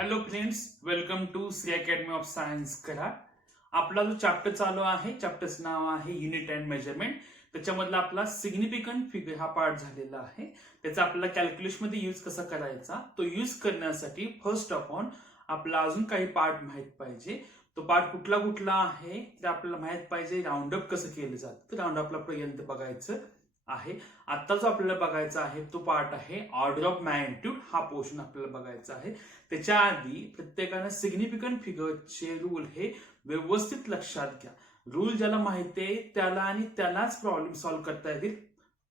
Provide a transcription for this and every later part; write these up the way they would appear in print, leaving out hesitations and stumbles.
Hello friends, welcome to Shri academy of science Karad. आपला जो chapter चालू आहे, चॅप्टरचं नाव आहे युनिट अँड मेजरमेंट. त्याच्यामधला आपला सिग्निफिकंट फिगर हा पार्ट झालेला आहे. त्याचा आपल्याला कॅल्क्युलेशन मध्ये यूज कसा करायचा, तो यूज करण्यासाठी फर्स्ट ऑफ ऑल आपला अजून काही पार्ट माहित पाहिजे. तो पार्ट कुठला कुठला आहे ते आपल्याला माहित पाहिजे. राऊंडअप कसं केलं जातं, राऊंडअपला पर्यंत बघायचं आहे. आता जो आपल्याला बघायचा आहे तो पार्ट आहे ऑर्डर ऑफ मॅग्निट्यूड. हा पोर्शन आपल्याला बघायचा आहे. त्याच्या आधी प्रत्येकानं सिग्निफिकंट फिगरचे रूल हे व्यवस्थित लक्षात घ्या. रूल ज्याला माहिती आहे त्याला आणि त्यालाच प्रॉब्लेम सॉल्व्ह करता येतील,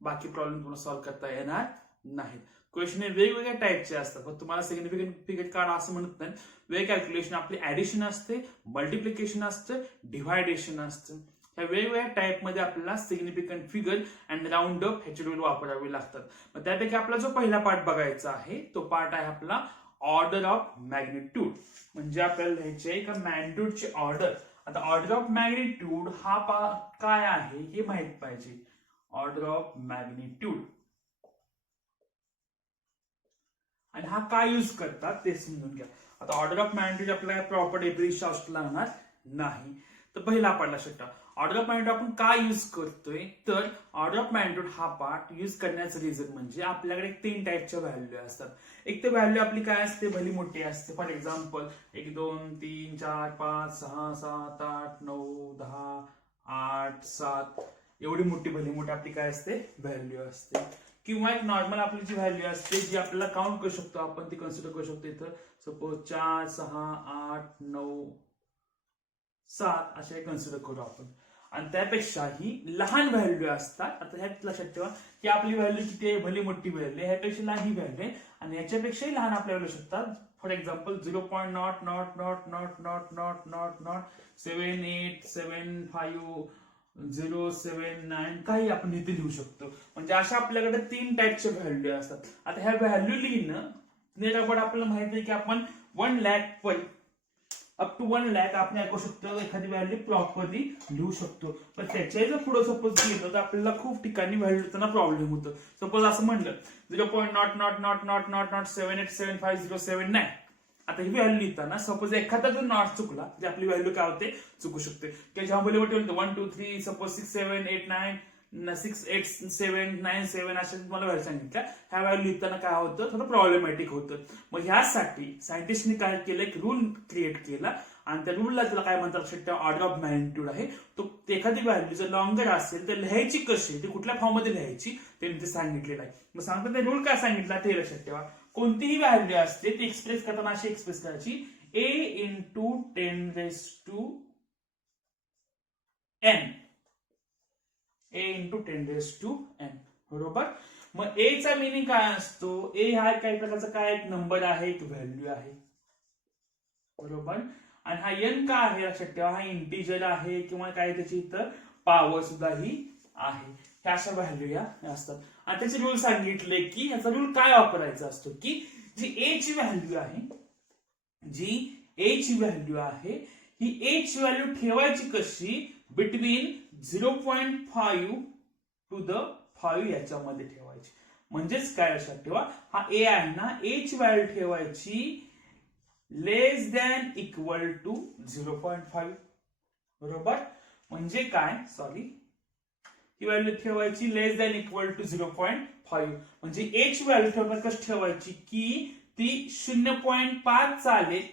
बाकी प्रॉब्लेम तुम्हाला सॉल्व्ह करता येणार नाहीत. क्वेश्चन हे वेगवेगळ्या टाईपचे असतात, पण तुम्हाला सिग्निफिकंट फिगर काढा असं म्हणत नाही. वेग कॅल्क्युलेशन आपली ऍडिशन असते, मल्टिप्लिकेशन असतं, डिव्हायडेशन असतं. ह्या वेगवेगळ्या टाईप मध्ये आपल्याला significant figure and round up ह्याचे रूल वापरावे लागतात. मग त्यापैकी आपला जो पहिला पार्ट बघायचा आहे तो पार्ट आहे आपला ऑर्डर ऑफ मॅग्निट्यूड. म्हणजे आपल्याला लिहायचे आहे का मॅग्निट्यूडची ऑर्डर. आता ऑर्डर ऑफ मॅग्निट्यूड हा काय आहे हे माहित पाहिजे. ऑर्डर ऑफ मॅग्निट्यूड आणि हा काय यूज करतात ते समजून घ्या. आता ऑर्डर ऑफ मॅग्निट्यूड आपल्याला प्रॉपर डेफिनेशन असं लागणार नाही. तर पहिला पार्ट लक्षात ठेवा. ऑर्डर ऑफ मॅग्निट्यूड आपण काय यूज करतोय, तर ऑर्डर ऑफ मॅग्निट्यूड हा पार्ट यूज करण्याचं रिझन म्हणजे आपल्याकडे 3 टाईपच्या व्हॅल्यू असतात. एक तर व्हॅल्यू आपली काय असते, भली मोठी असते. फॉर एक्झाम्पल 1 2 3 4 5 6 7 8 9 10 8 7 एवढी मोठी भली मोठी आपली काय असते व्हॅल्यू असते. किंवा एक नॉर्मल आपली जी व्हॅल्यू असते जी आपल्याला काउंट करू शकतो आपण, ती कन्सिडर करू शकतो. इथं सपोज 4 6 8 9 7 असे कन्सिडर करू आपण. आणि त्यापेक्षाही लहान व्हॅल्यू असतात. आता ह्यात लक्षात ठेवा की आपली व्हॅल्यू किती आहे, भली मोठी व्हॅल्यू, ह्यापेक्षा लहान ही व्हॅल्यू आहे. आणि याच्यापेक्षाही लहान आपल्या व्हॅल्यू शकतात. फॉर एक्झाम्पल 0.00007875079079 काही आपण इथे लिहू शकतो. म्हणजे अशा आपल्याकडे 3 टाईपच्या व्हॅल्यू असतात. आता ह्या व्हॅल्यू लिहिणं निराबड आपल्याला माहिती आहे की आपण 1 लाख अप टू 1 लाख आपण ऐकू शकतो, एखादी व्हॅल्यू प्रॉपरली लिहू शकतो. पण त्याच्याही जर पुढे सपोज लिहिलं तर आपल्याला खूप ठिकाणी व्हॅल्यू देताना प्रॉब्लेम होतो. सपोज असं म्हणलं 0.000078750790. आता ही व्हॅल्यू लिहिताना सपोज एखादा जर नॉट चुकला तर आपली व्हॅल्यू काय होते, चुकू शकते. किंवा जेव्हा बोलले 1 2 3 सपोज 6 7 8 9 6 8 7 9 7 अशा तुम्हाला व्हॅल्यू सांगितल्या, ह्या व्हॅल्यू लिहिताना काय होतं, थोडं प्रॉब्लेमॅटिक होतं. मग ह्यासाठी सायंटिस्टने काय केलं, एक रूल क्रिएट केला. आणि त्या रूलला त्याला काय म्हणतात लक्षात ठेवा, ऑर्डर ऑफ मॅग्निट्यूड आहे. तो एखादी व्हॅल्यू जर लॉंगर असेल तर लिहायची कशी, ती कुठल्या फॉर्म मध्ये लिहायची ते सांगितलेलं आहे. मग सांगतो ते रूल काय सांगितला ते लक्षात ठेवा. कोणतीही व्हॅल्यू असते ती एक्सप्रेस करताना अशी एक्सप्रेस करायची a into 10⁻n. बरोबर. मग ए चा मिनिंग काय असतो, ए हा काही प्रकारचा काय एक नंबर आहे, एक व्हॅल्यू आहे. बरोबर. आणि हा एन का आहे लक्षात ठेवा, हा इंटिजर आहे किंवा काय त्याची इथं पॉवर सुद्धा ही आहे. ह्या अशा व्हॅल्यू या असतात. आणि त्याचे रूल सांगितले की ह्याचा रूल काय वापरायचा असतो की जी ए ची व्हॅल्यू आहे, ही ए ची व्हॅल्यू ठेवायची कशी, बिटवीन 0.5 to the 5 याच्यामध्ये ठेवायची. म्हणजेच काय लक्षात ठेवा, हा ए आहे ना, ए ची व्हॅल्यू ठेवायची लेस दॅन इक्वल टू 0.5. बरोबर. म्हणजे काय, सॉरी, ही व्हॅल्यू ठेवायची लेस दॅन इक्वल टू 0.5. म्हणजे ए ची व्हॅल्यू ठेवणार कशी ठेवायची की ती 0.5 चालेल,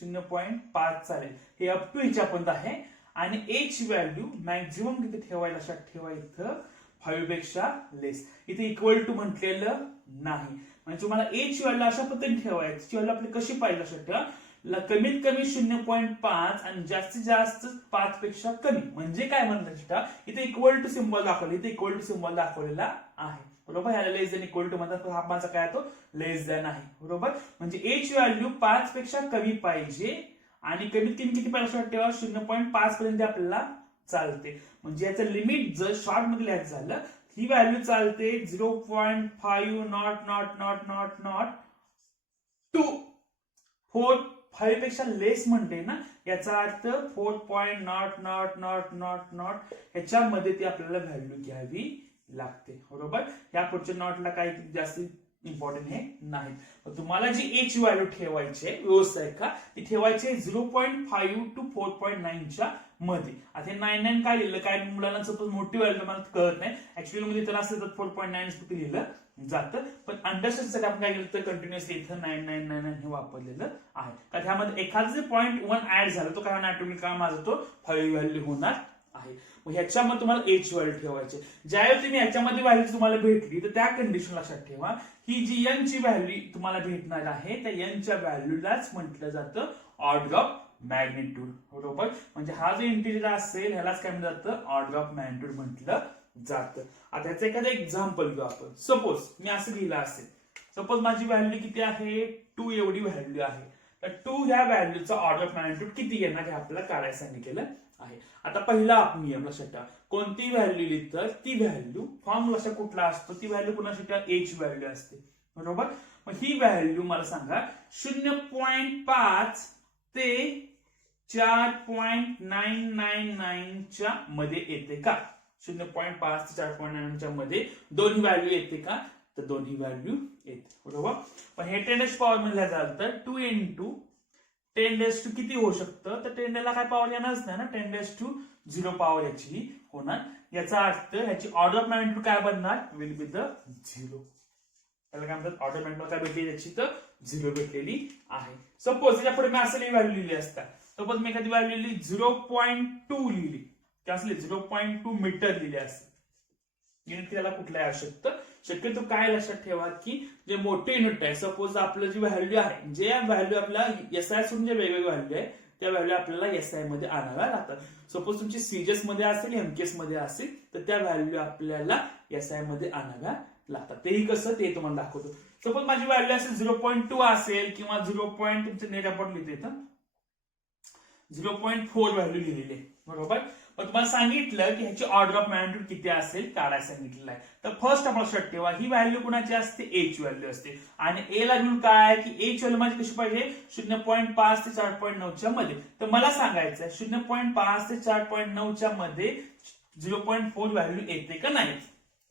0.5 चालेल, हे अप टू ह्याच्यापर्यंत आहे. आणि ए ची व्हॅल्यू मॅक्झिमम किती ठेवायला, लक्षात ठेवा इथं 5 पेक्षा लेस. इथे इक्वल टू म्हटलेलं नाही. म्हणजे तुम्हाला ए ची व्हॅल्यू अशा पद्धतीने ठेवायची, व्हॅल्यू आपली कशी पाहिजे लक्षात ठेवा, कमीत कमी 0.5 आणि जास्तीत जास्त 5 पेक्षा कमी. म्हणजे काय म्हणतात, इथे इक्वल टू सिम्बॉल दाखवले, इथे इक्वल टू सिम्बॉल दाखवलेला आहे. बरोबर. ह्याला लेस दॅन इक्वल टू म्हणतात, हा माझा काय तो लेस दॅन आहे. बरोबर. म्हणजे ए ची व्हॅल्यू 5 पेक्षा कमी पाहिजे आणि कमीत कमी किती पाहिजे लक्षात ठेवा, 0.5 पर्यंत आपल्याला चालते. म्हणजे याचं लिमिट जर शॉर्ट मध्ये लिहायचं झालं, ही व्हॅल्यू चालते 0.5 नॉट टू 4.5 पेक्षा लेस म्हणते ना, याचा अर्थ 4.0 ह्याच्यामध्ये ती आपल्याला व्हॅल्यू घ्यावी लागते. बरोबर. या पुढच्या नॉटला काही जास्ती इम्पॉर्टंट हे नाही. तुम्हाला जी ए ची व्हॅल्यू ठेवायची आहे व्यवस्थित का ती ठेवायची आहे 0.5 to 4.9च्या मध्ये. आता 99 काय लिहिलं, काय मुलांना सपोज मोठी व्हॅल्यू तुम्हाला कळत नाही, ऍक्च्युअली मध्ये तर असं 4.9 फक्त लिहिलं जातं, पण अंडरस्टँडसाठी आपण काय केलं तर कंटिन्युअसली इथं 9999 हे वापरलेलं आहे. का त्यामध्ये एखादं जे 0.1 ऍड झालं तो काय होणार, ऑटोमॅटिक काय माझा तो 5 व्हॅल्यू होणार आहे. मग ह्याच्यामध्ये तुम्हाला ए ची व्हॅल्यू ठेवायची. ज्यावेळी तुम्ही ह्याच्यामध्ये व्हॅल्यू तुम्हाला भेटली तर त्या कंडिशन लक्षात ठेवा, ही जी एन ची व्हॅल्यू तुम्हाला भेटणार आहे त्या एन च्या व्हॅल्यूलाच म्हटलं जातं ऑर्डर ऑफ मॅग्निट्यूड. बरोबर, म्हणजे हा जो इंटिजर असेल ह्यालाच काय म्हटलं जातं, ऑर्डर ऑफ मॅग्निट्यूड म्हटलं जातं. आता याचं एखादं एक्झाम्पल घेऊ आपण. सपोज मी असं लिहिलं असेल, सपोज माझी व्हॅल्यू किती आहे, 2 एवढी व्हॅल्यू आहे, तर 2 ह्या व्हॅल्यूचा ऑर्डर ऑफ मॅग्निट्यूड किती येणार हे आपल्याला काढायला सांगितलेलं आहे. आता पहिला आपण नियम लक्षात ठेवा, कोणती व्हॅल्यू लिहिली तर ती व्हॅल्यू फॉर्म लक्षात कुठला असतो, ती व्हॅल्यू कुणासाठी ए ची व्हॅल्यू असते. बरोबर, मग ही व्हॅल्यू मला सांगा 0.5 ते 4.999 च्या मध्ये येते का? 0.5 ते 4.9 च्या मध्ये दोन्ही व्हॅल्यू येते का? तर दोन्ही व्हॅल्यू येते. बरोबर, पण हे 10 पॉवर मध्ये झालं तर 2 into 10 किती होऊ शकतं, तर 10 ला काय पॉवर येणारच नाही ना, 10 पॉवर याची होणार. याचा अर्थ ह्याची ऑर्डर ऑफ मॅग्निट्यूड काय बनणार, विल बी द 0. त्याला काय म्हणतात, ऑर्डर ऑफ मॅग्निट्यूड काय भेटली त्याची तर 0 भेटलेली आहे. सपोज त्याच्या पुढे मी असं व्हॅल्यू लिहिली असता, सपोज मी एखादी व्हॅल्यू लिहिली 0.2 लिहिली, काय असली 0.2 मीटर लिहिली असते. युनिट त्याला कुठलाही असू शकतं. शक्यतो काय लक्षात ठेवा की जे मोठे युनिट आहे, सपोज आपलं जी व्हॅल्यू आहे, जे व्हॅल्यू आपल्या एसआय सोडून जे वेगवेगळे व्हॅल्यू आहे त्या व्हॅल्यू आपल्याला एसआय मध्ये आणाव्या लागतात. सपोज तुमची सीजीएस मध्ये असेल, एमकेएस मध्ये असेल तर त्या व्हॅल्यू आपल्याला एसआय मध्ये आणाव्या लागतात. तेही कसं ते तुम्हाला दाखवतो. सपोज माझी व्हॅल्यू असेल 0.2 असेल किंवा 0. तुमचं नेट आपण लिहिते तर 0.4 व्हॅल्यू लिहिलेली आहे. बरोबर, पण तुम्हाला सांगितलं की ह्याची ऑर्डर ऑफ मॅग्निट्यूड किती असेल काढायला सांगितलेलं आहे. तर फर्स्ट आपण लक्षात ठेवा, ही व्हॅल्यू कुणाची असते, ए ची व्हॅल्यू असते. आणि ए ला रूल काय की ए ची व्हॅल्यू माझी कशी पाहिजे, 0.5 ते 4.9 च्या मध्ये. तर मला सांगायचं 0.5 ते 4.9 च्या मध्ये 0.4 व्हॅल्यू येते का नाही,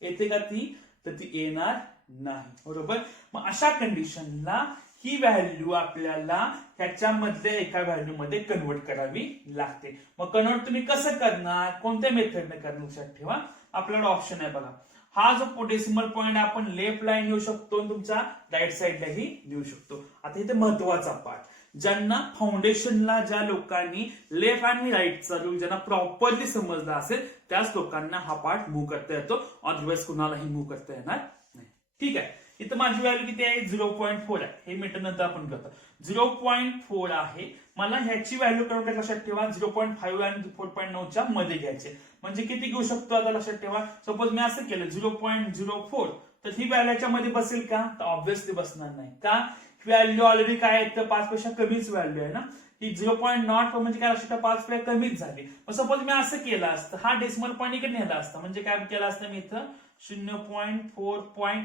येते का ती, तर ती येणार नाही. बरोबर, मग अशा कंडिशनला ही व्हॅल्यू आपल्याला ह्याच्यामधल्या एका व्हॅल्यू मध्ये कन्वर्ट करावी लागते. मग कन्वर्ट तुम्ही कसं करणार, कोणत्या मेथडने करणार लक्षात ठेवा. आपल्याला ऑप्शन आहे बघा, हा जो डेसिमल पॉईंट आपण लेफ्ट लाईन येऊ शकतो आणि तुमच्या राईट साईडलाही देऊ शकतो. आता इथे महत्वाचा पार्ट, ज्यांना फाउंडेशनला ज्या लोकांनी लेफ्ट आणि राईटचा रूल ज्यांना प्रॉपरली समजला असेल त्याच लोकांना हा पार्ट मूव्ह करता येतो, अदरवाईज कुणालाही मूव्ह करता येणार नाही. ठीक आहे, इथं माझी व्हॅल्यू किती आहे, 0.4 आहे. हे मीटर नंतर आपण करतो. 0.4 आहे, मला ह्याची व्हॅल्यू करून लक्षात ठेवा 0.5 आणि 4.9 च्या मध्ये घ्यायचे. म्हणजे किती घेऊ शकतो आता लक्षात ठेवा. सपोज मी असं केलं 0.04, तर ही व्हॅल्यू याच्या मध्ये बसेल का, तर ऑब्व्हियसली बसणार नाही. का, व्हॅल्यू ऑलरेडी काय आहे तर 5 पेक्षा कमीच व्हॅल्यू आहे ना. ही 0.04 म्हणजे काय लक्षात 5 पेक्षा कमीच झाली. मग सपोज मी असं केलं असतं, हा डेसिमल पॉईंट इकडे नेला असता, म्हणजे काय केलं असतं मी इथं 0.4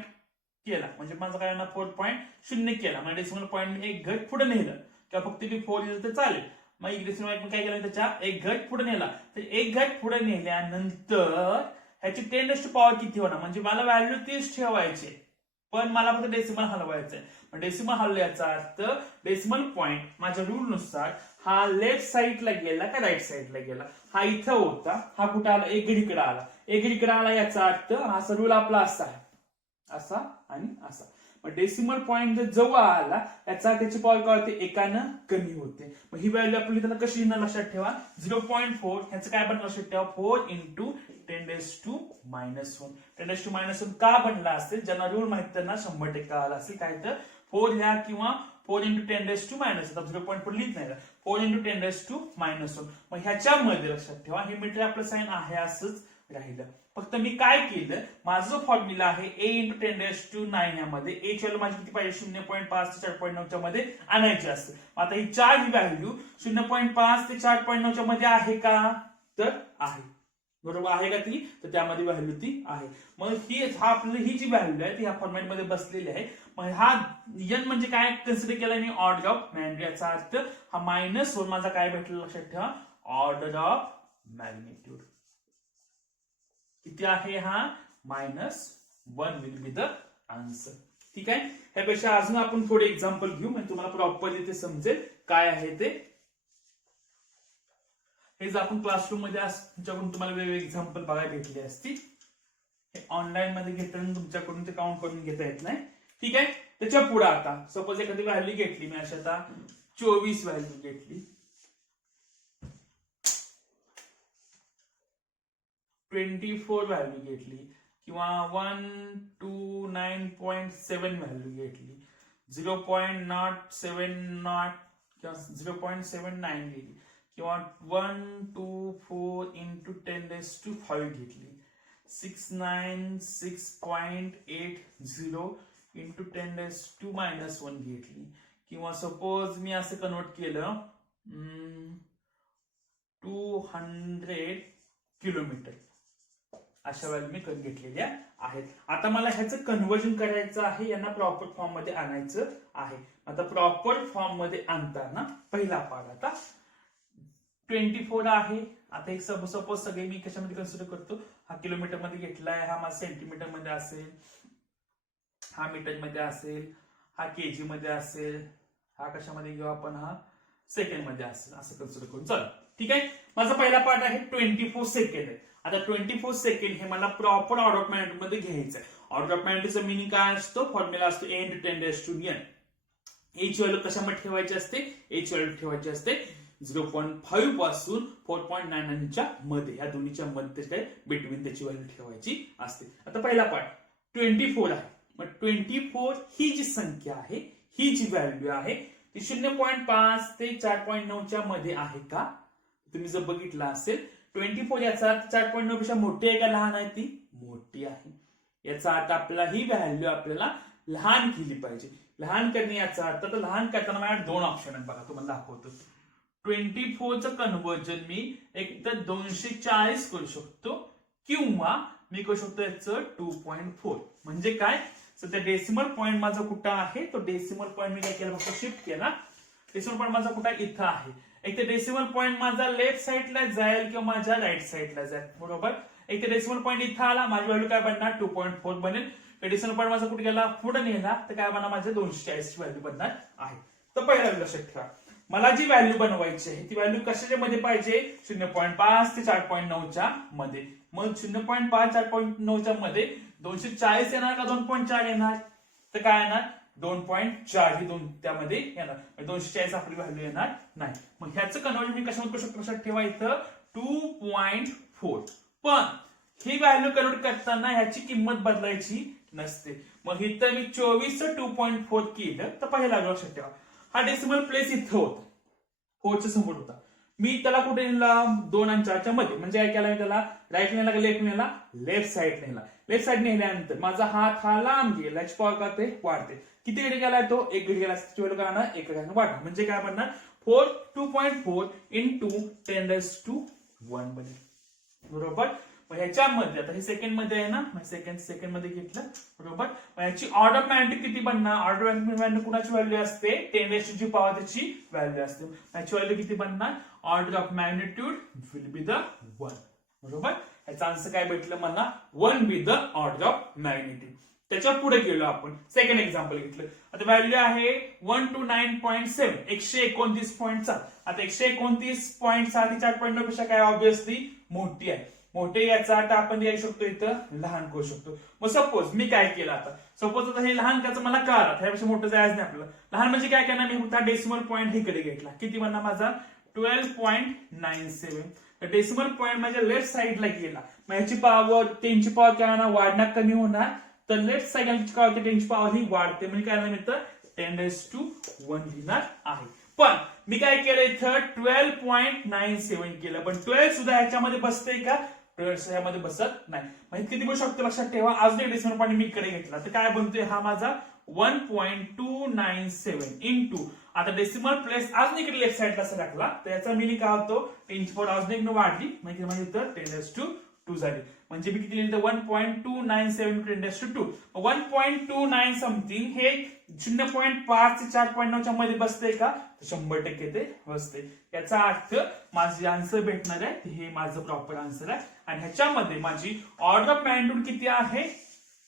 केला, म्हणजे माझं काय ना 4.0 केला, म्हणजे डेसिमल पॉईंट मी एक घट पुढे नेलं, किंवा फक्त मी 4 लिहिलं तर चालेल. मग डेसिमल पॉईंट काय केलं, त्याच्या एक घट पुढे नेला. तर एक घट पुढे नेल्यानंतर ह्याची 10 पॉवर किती होणार, म्हणजे मला व्हॅल्यू 30 ठेवायचे, पण मला फक्त डेसिमल हलवायचंय. डेसिमल हलवल्याचा अर्थ डेसिमल पॉईंट माझ्या रूल नुसार हा लेफ्ट साईडला गेला का राईट साईडला गेला. हा इथं होता, हा कुठे आला, एक घडीकडे आला, एक घडीकडे आला. याचा अर्थ असा रूल आपला असा आहे, असा आणि असा. मग डेसिमल पॉईंट जर जवळ आला याचा त्याची पॉवर काय होते, एकानं कमी होते. मग ही व्हॅल्यू आपली त्याला कशी लक्षात ठेवा, 0.4 ह्याचं काय बनलं लक्षात ठेवा, 4 into 10⁻⁻1. 10⁻⁻1 का बनला असेल, ज्यांना रूल माहित त्यांना 100% आला असेल. काय तर 4 ह्या किंवा 4 into 10⁻⁻1, 0.4 लिहित नाही, 4 into 10⁻⁻1. मग ह्याच्यामध्ये लक्षात ठेवा हे मीटर आपलं साइन आहे असंच राहिलं. फक्त मी काय केलं, माझा जो फॉर्म्युला आहे a into 10⁻⁹ यामध्ये a ची व्हॅल्यू माझी किती पाहिजे, 0.5 ते 4.9 च्या मध्ये आणायची असते. आता ही चार्ज व्हॅल्यू 0.5 ते 4.9 च्या मध्ये आहे का, तर आहे. बरोबर आहे का ती, तर त्यामध्ये व्हॅल्यू ती आहे. मग ही जी व्हॅल्यू आहे ती ह्या फॉर्मॅट मध्ये बसलेली आहे. मग हा n म्हणजे काय कन्सिडर केला मी, ऑर्डर ऑफ मॅग्निट्यूड. याचा अर्थ हा -1 माझा काय भेटला लक्षात ठेवा, ऑर्डर ऑफ मॅग्निट्यूड किती आहे, हा -1 विल बी द आन्सर. ठीक आहे. त्यापेक्षा अजून आपण थोडे एक्झाम्पल घेऊ म्हणजे तुम्हाला प्रॉपरली ते समजेल काय आहे ते. हे जर आपण क्लासरूम मध्ये तुमच्याकडून तुम्हाला वेगवेगळे एक्झाम्पल बघायला भेटले असतील. हे ऑनलाईन मध्ये घेताना तुमच्याकडून ते काउंट करून घेता येत नाही. ठीक आहे. त्याच्या पुढे आता सपोज एखादी व्हॅल्यू घेतली मी अशी आता 24 व्हॅल्यू घेतली, 24 व्हॅल्यू घेतली किंवा 129.7 व्हॅल्यू घेतली, 0.070 किंवा 0.79 घेतली किंवा 124 into 10⁵ घेतली, 696.80 into 10⁻⁻1 घेतली किंवा सपोज मी असं कन्वर्ट केलं 200 किलोमीटर, अशा व्हॅल्यू मी घेतलेल्या आहेत. आता मला ह्याचं कन्व्हर्जन करायचं आहे, यांना प्रॉपर फॉर्म मध्ये आणायचं आहे. आता प्रॉपर फॉर्म मध्ये आणताना पहिला पार्ट आता 24 आहे. आता एक सपोज सगळे मी कशामध्ये कन्सिडर करतो, हा किलोमीटर मध्ये घेतलाय, हा माझा सेंटीमीटर मध्ये असेल, हा मीटर मध्ये असेल, हा केजी मध्ये असेल, हा कशामध्ये घेऊ आपण, हा सेकंड मध्ये असेल, असं कन्सिडर करून चला. ठीक आहे. माझा पहिला पार्ट आहे 24 सेकंड आहे. आता 24 सेकंड हे मला प्रॉपर ऑर्डर ऑफ मॅग्निट्यूड मध्ये घ्यायचं आहे. ऑर्डर ऑफ मॅग्निट्यूडचा मिनिंग काय असतो, फॉर्म्युला असतो a into 10⁻n. H value कशामध्ये ठेवायची असते, एच व्हॅल्यू ठेवायची असते 0.5 पासून 4.99 च्या मध्ये, या दोन्हीच्या मध्ये काय बिटवीन त्याची व्हॅल्यू ठेवायची असते. आता पहिला पार्ट 24 आहे. मग 24 ही जी संख्या आहे, ही जी व्हॅल्यू आहे ती 0.5 ते 4.9 च्या मध्ये आहे का, तुम्ही जर बघितलं असेल 24 याचा 4.9 पेक्षा मोठी आहे का लहान आहे, ती मोठी आहे. याचा अर्थ आपल्याला ही व्हॅल्यू आपल्याला लहान केली पाहिजे. लहान करणे याचा अर्थ, तर लहान करताना माझ्या दोन ऑप्शन आहेत बघा, तुम्हाला दाखवतो. 24चं कन्व्हर्जन मी एक तर 240 करू शकतो किंवा मी करू शकतो याचं 2.4. म्हणजे काय, सध्या डेसिमल पॉईंट माझा कुठं आहे, तो डेसिमल पॉईंट मी काय केला, फक्त शिफ्ट केला. डेसिमल पॉईंट माझा कुठं इथं आहे. एक तर डेसिमल पॉईंट माझा लेफ्ट साईडला जाईल किंवा माझ्या राईट साईडला जाईल, बरोबर. एक तर डेसिमल पॉईंट इथं आला, माझी व्हॅल्यू काय बनणार 2.4 बनेल. डेसिमल पॉईंट माझा कुठे गेला, पुढे नेला, तर काय बनणार, माझ्या 240 ची व्हॅल्यू बनणार आहे. तर पहिला लक्षात ठेवा, मला जी व्हॅल्यू बनवायची आहे ती व्हॅल्यू कशाच्या मध्ये पाहिजे, 0.5 ते 4.9 च्या मध्ये. मग 0.5 4.9 च्या मध्ये 240 येणार का 2.4 येणार, तर काय येणार 2.4 ही दोन त्यामध्ये येणार. 240 आपली व्हॅल्यू येणार नाही. मग ह्याचं कन्व्हर्जन मी कशामध्ये करू शकतो, लक्षात ठेवा इथं 2.4. पण ही व्हॅल्यू कन्वर्ट करताना ह्याची किंमत बदलायची नसते. मग इथं मी 24 2.4 केलं तर पहिला लक्षात ठेवा, हा डेसिमल प्लेस इथं होता, 4 च्या समोर होता. मी त्याला कुठे नेला, 2 आणि 4 च्या मध्ये. म्हणजे काय केला मी त्याला, राईट नेला का लेफ्ट नेला, लेफ्ट साईड नेला. लेफ्ट साईड नेल्यानंतर माझा हात हा लांब गेला, याची पॉवर करते वाढते. किती कडे गेला तो, एक कडे गेला, एक कडे वाढणार. म्हणजे काय बनणार 2.4 into 10⁻1 बनेल, बरोबर. मग ह्याच्यामध्ये आता हे सेकंड मध्ये आहे ना, सेकंड मध्ये घेतलं, बरोबर. मग याची ऑर्डर मॅग्निट्यूड किती बनणार, ऑर्डर मॅग्निट्यूड कुणाची व्हॅल्यू असते, 10⁻ पॉवर त्याची व्हॅल्यू असते. याची व्हॅल्यू किती बनणार, order of magnitude will be the 1, बरोबर. याचा आन्सर काय भेटलं मला, 1 बी द ऑर्डर ऑफ मॅग्निट्यूड. त्याच्या पुढे गेलो आपण, सेकंड एक्झाम्पल घेतलं. आता व्हॅल्यू आहे 129.7, 129.7. आता 129.7 4.9 पेक्षा काय ऑब्विसली मोठी आहे. मोठे याचा अर्थ आपण लिहू शकतो इथं लहान करू शकतो. मग सपोज मी काय केलं, आता सपोज आता हे लहान त्याचं मला कळलं, त्यापेक्षा मोठं जायचं नाही आपल्याला. लहान म्हणजे काय करणार, मी होता डेसिमल पॉईंट इकडे घेतला, किती बनणार माझा 12.97. तर डेसिमल पॉईंट माझ्या लेफ्ट साईडला गेला. मग याची पॉवर 10 ची पॉवर काय होणार, वाढणार कमी होणार. तर लेफ्ट साईडला काय होते, 10 ची पॉवर ही वाढते. म्हणजे काय मिळतं 10⁻1 लिहिणार आहे. पण मी काय केलं इथं 12.97 केलं, पण 12 सुद्धा ह्याच्यामध्ये बसते का, 12 ह्यामध्ये बसत नाही. माहिती किती बोलू शकतो, लक्षात ठेवा. अजून एक डेसिमल पॉईंट मी इकडे घेतला, तर काय बनतोय हा माझा 1.297 इंटू, आता डेसिमल प्लेस अजून इकडे लेफ्ट साईडला असं टाकला, तर याचा मिनिंग काय होतो, 10 ची पॉवर अजून एक वाढली, म्हणजे माझी इथं 10⁻2 झाली. म्हणजे मी किती लिहिलं 1.297 10⁻2. 1.29 समथिंग हे 0.5 ते 4.9 च्या मध्ये बसते का, 100% ते बसते. याचा अर्थ माझे आन्सर भेटणार आहे, हे माझं प्रॉपर आन्सर आहे. आणि ह्याच्यामध्ये माझी ऑर्डर ऑफ मॅग्निट्यूड किती आहे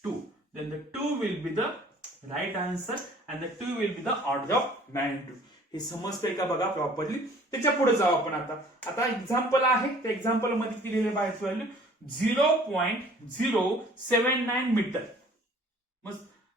2. Then the 2 will be the right answer and the 2 will be the order of magnitude. हे समजतंय का बघा प्रॉपरली. त्याच्या पुढे जाऊ आपण आता एक्झाम्पल आहे. त्या एक्झाम्पल मध्ये किती लिहिले बायची व्हॅल्यू 0.079 मीटर. मग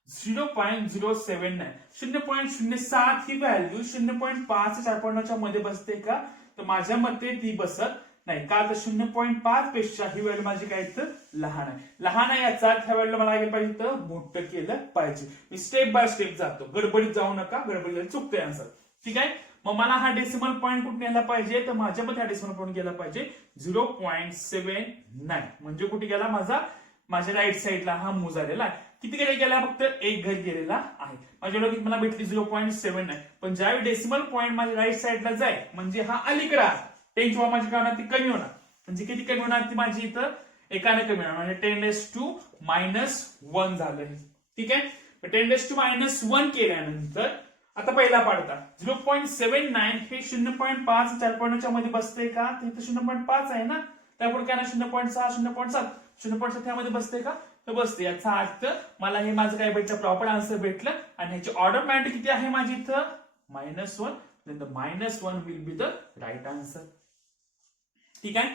0.079 0.07 ही व्हॅल्यू 0.5 4.9 मध्ये बसते का? तर माझ्या मते ती बसत नाही का? तर 0.5 पेक्षा ही व्हॅल्यू माझी काय तर लहान आहे. लहान आहे याचा अर्थ ह्या व्हॅल्यू मला काय पाहिजे तर मोठं केलं पाहिजे. मी स्टेप बाय स्टेप जातो, गडबडीत जाऊ नका, गडबडीत चुकतंय आन्सर. ठीक आहे. मग मला हा डेसिमल पॉईंट कुठे गेला पाहिजे? तर माझ्यामध्ये हा डेसिमल पॉईंट गेला पाहिजे 0.79. म्हणजे कुठे गेला माझ्या राईट साईडला हा मूव झालेला आहे. किती घरी गेला? फक्त एक घर गेलेला आहे. माझ्याकडे मला भेटली 0.79. पण ज्यावेळी डेसिमल पॉईंट माझ्या राईट साईडला जाईल म्हणजे हा अलीकडे आहे, 10 किंवा माझी काय होणार ती कमी होणार. म्हणजे किती कमी होणार ती माझी इथं एकाने कमी होणार. म्हणजे 10⁻⁻1 झालं. ठीक आहे. 10⁻⁻1 केल्यानंतर आता पहिला पाडता 0.79 हे 0.5 4.9 मध्ये बसते का? तर इथं 0.5 आहे ना, त्यापुढे काय ना 0.6 0.7 0.7 ह्यामध्ये बसते का? तर बसते. याचा अर्थ मला हे माझं काय भेटलं प्रॉपर आन्सर भेटलं. आणि ह्याची ऑर्डर मॅग्निट्यूड किती आहे माझी इथं -1. then the -1 will be the right answer. ठीक आहे.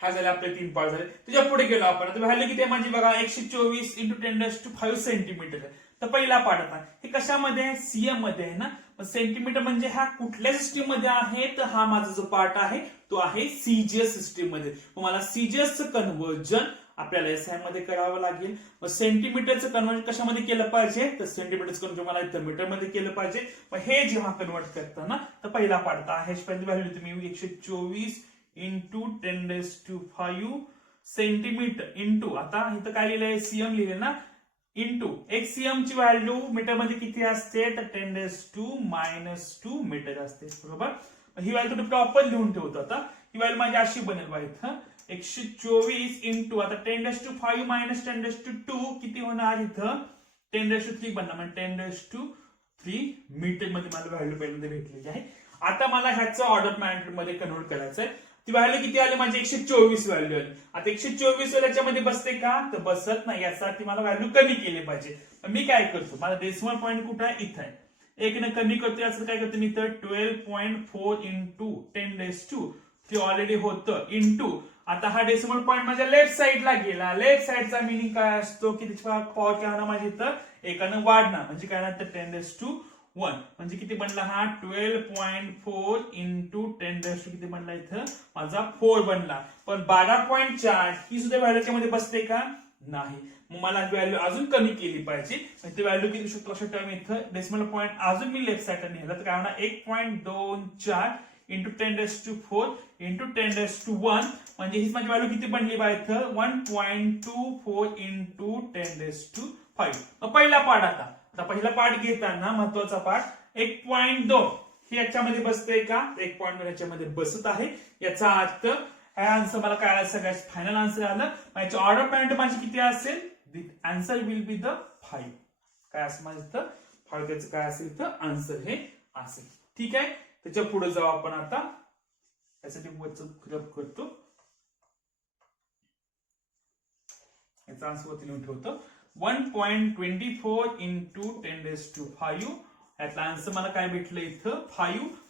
हा झाला आपले 3 पार्ट झाले. त्याच्या पुढे गेलो आपण. आता व्हॅल्यू किती आहे माझी बघा 124 × 10⁵ सेंटीमीटर. तर पहिला पार्ट आता हे कशामध्ये आहे? सीएम मध्ये आहे ना. सेंटीमीटर म्हणजे हा कुठल्या सिस्टीम मध्ये आहे? तर हा माझा जो पार्ट आहे तो आहे सीजीएस सिस्टीम मध्ये. मला सीजीएसचं कन्व्हर्जन आपल्याला एसआय मध्ये करावं लागेल. मग सेंटीमीटरचं कन्व्हर्जन कशामध्ये केलं पाहिजे? तर सेंटीमीटरचं कन्व्हर्जन मला इथं मीटर मध्ये केलं पाहिजे. मग हे जेव्हा कन्वर्ट करताना तर पहिला पार्ट आहे पहिली व्हॅल्यू तुम्ही 124 × 10⁵ सेंटीमीटर इंटू आता इथं काय लिहिलंय सीएम लिहिले ना इंटू एक सीएम ची व्हॅल्यू मीटर मध्ये किती असते? तर 10⁻⁻2 मीटर असते. बरोबर. ही व्हॅल्यू तुम्ही प्रॉपर लिहून ठेवतो. आता ही व्हॅल्यू माझी अशी बनेल बा इथं 124 इंटू आता 10⁵ मायनस 10⁵2 किती होणार इथं 10⁵3 बनणार. म्हणजे 10⁵3 मीटर मध्ये मला व्हॅल्यू पहिल्यांदा भेटलेली आहे. आता मला ह्याचं ऑर्डर मॅग्निट्यूड मध्ये कन्वर्ट करायचं आहे. ती व्हॅल्यू किती आली माझी 124 व्हॅल्यू आली. आता 124 याच्यामध्ये बसते का? तर बसत नाही. यासाठी मला व्हॅल्यू कमी केली पाहिजे. मी काय करतो माझा डेसिमल पॉईंट कुठं आहे? इथं आहे. एक न कमी करतो. याचं काय करतो मी तर 12.4 × 10⁻3 ऑलरेडी होतं इंटू आता हा डेसिमल पॉईंट माझ्या लेफ्ट साईडला गेला. लेफ्ट साईडचा मिनिंग काय असतो की त्याची पॉवर काय होणार माझी इथं एकानं वाढणार. म्हणजे काय ना तर 10⁻1 म्हणजे किती बनला हा 12.4 × 10⁻, किती बनला इथं माझा 4 बनला. पण 12.4 ही सुद्धा व्हॅल्यू मध्ये बसते का? नाही. मग मला व्हॅल्यू अजून कमी केली पाहिजे. ती व्हॅल्यू किती शकतो लक्षात ठेवा. मी इथं डेसिमल पॉईंट अजून मी लेफ्ट साईडला नेला तर काय होणार 1.24 × 10⁻4 × 10⁻1 म्हणजे हीच माझी व्हॅल्यू किती बनली बा इथं 1.24 × 10⁻5. पहिला पार्ट आता पहिला पार्ट घेताना महत्वाचा पार्ट 1.2 हे याच्यामध्ये बसतंय का? 1.2 याच्यामध्ये बसत आहे. याचा अर्थ हा आन्सर मला काय आला सगळ्यात फायनल आन्सर आलं. याची ऑर्डर पॉईंट माझी किती असेल? The answer will be the 5. काय असं माझं इथं 5 त्याचं काय असेल इथं आन्सर हे असेल. ठीक आहे. त्याच्या पुढे जाऊ आपण आता. यासाठी वरचं क्रब करतो. याचा आन्सर वरती लिहून ठेवतो 1.24 × 10⁵. यातला आन्सर मला काय भेटलं इथं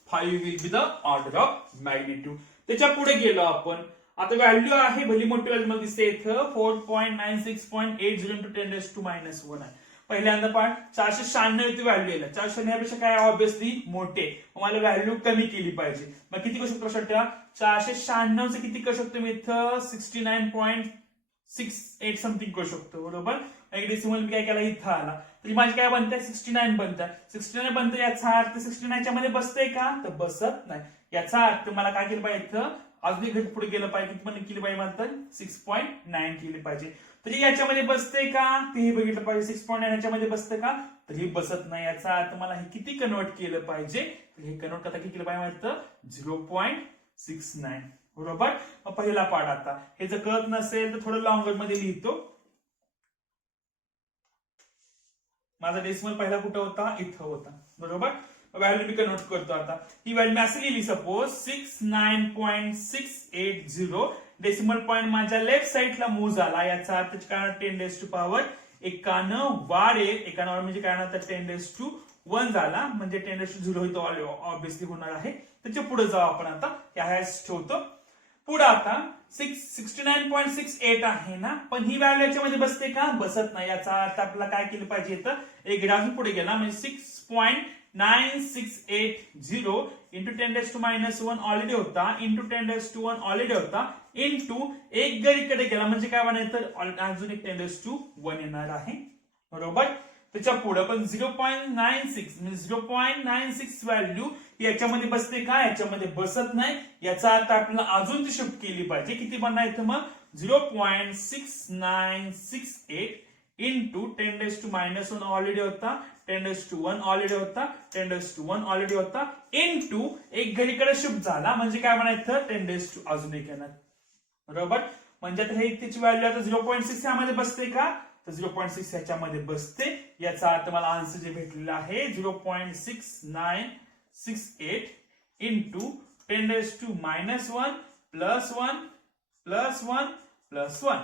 5 will be the order of magnitude. त्याच्या पुढे गेलो आपण. आता व्हॅल्यू आहे भली मोठी व्हॅल्यू मला दिसते इथं 4.96.80 × 10⁻1 आहे. पहिल्यांदा पार्ट 496 इथे व्हॅल्यू येईल. 496 पेक्षा काय ऑब्विसली मोठे. मला व्हॅल्यू कमी केली पाहिजे. मग किती करू शकतो लक्षात ठेवा 496 किती करू शकतो मी इथं 69.68 समथिंग करू शकतो. बरोबर. एक डेसिमल काय केला इथं आला तरी माझी काय बनते 69 बनतात. 69 बनतं याचा अर्थ 69 च्या मध्ये बसतंय का? तर बसत नाही. याचा अर्थ मला काय केलं पाहिजे इथं अजून एक घट पुढे गेलं पाहिजे. किती केली पाहिजे मला 6.9 केली पाहिजे. तरी याच्यामध्ये बसते का? ते बघितलं पाहिजे. 6.9 याच्यामध्ये बसतं का? तरी बसत नाही. याचा अर्थ मला हे किती कन्वर्ट केलं पाहिजे? हे कन्वर्ट करता किती केलं पाहिजे 0.69. बरोबर. पहिला पार्ट आता हे जर कळत नसेल तर थोडं लॉंगर मध्ये लिहितो. माझा डेसिमल पहिला कुठं होता? इथं होता. बरोबर. व्हॅल्यू मी कन्वर्ट करतो. आता ही व्हॅल्यू मी अशी लिहिली सपोज 69.680. डेसिमल पॉईंट माझ्या लेफ्ट साईडला मूव्ह झाला. याचा अर्थ काय 10⁻⁻ एकानं वाढ एकानं वाढ म्हणजे काय ना, 10⁻1 झाला म्हणजे 10⁻0 इथं ऑब्विसली होणार आहे. त्याच्या पुढे जाऊ आपण आता, ठेवतो पुढे. आता 69.68 आहे ना, पण ही व्हॅल्यू याच्यामध्ये बसते का? बसत नाही. याचा अर्थ आपल्याला काय केलं पाहिजे, तर एक राजू पुढे गेला म्हणजे 6.9680 इंटू 10⁻1 ऑलरेडी होता, इंटू 10⁻1 ऑलरेडी होता, इंटू एक जर इकडे गेला म्हणजे काय म्हणायचं, अजून एक 10⁻1 येणार आहे. बरोबर. त्याच्या पुढे पण 0.96 म्हणजे 0.96 व्हॅल्यू याच्यामध्ये बसते का? याच्यामध्ये बसत नाही. याचा अर्थ आपल्याला अजून ती शिफ्ट केली पाहिजे. किती बनायचं मग? 0.6968 इंटू 10⁻1 ऑलरेडी होता, 10⁻1 ऑलरेडी होता, 10⁻1 ऑलरेडी होता, इंटू एक घरीकडे शिफ्ट झाला म्हणजे काय म्हणायचं, 10⁻2 अजून एक येणार. बरोबर. म्हणजे आता हे त्याची व्हॅल्यू आता 0.6 यामध्ये बसते का? तर 0.6 याच्यामध्ये बसते. याचा अर्थ मला आन्सर जे भेटलेला आहे 0.6968 इंटू 10⁻1 प्लस 1 प्लस 1 प्लस 1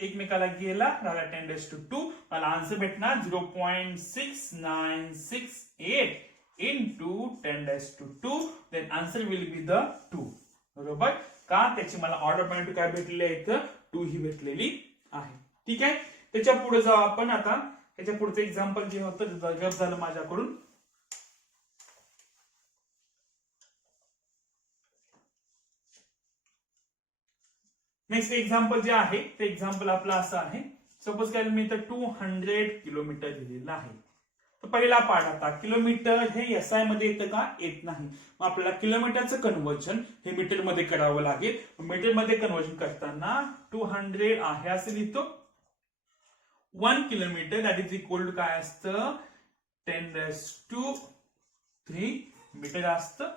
एकमेकाला गेला 10⁻2. मला आन्सर भेटणार 0.6968 into 10⁻2. Then answer will be the 2. बरोबर. का? त्याची मला ऑर्डर मॅग्निट्यूड काय भेटलेली आहे, तर 2 ही भेटलेली आहे. ठीक आहे. त्याच्या पुढे जाऊ आपण आता. त्याच्या पुढचं एक्झाम्पल जे होतं गप झालं माझ्याकडून. नेक्स्ट एक्झाम्पल जे आहे ते एक्झाम्पल आपलं असं आहे. सपोज काय मी तर 200 किलोमीटर दिलेलं आहे. तर पहिला पार्ट, आता किलोमीटर हे एसआय मध्ये येतं का? येत नाही. मग आपल्याला किलोमीटरचं कन्व्हर्जन हे मीटर मध्ये करावं लागेल. मीटर मध्ये कन्व्हर्जन करताना 200 आहे असं लिहितो. 1 kilometre that is equal to काय असतं, 10⁻3 मीटर असतं.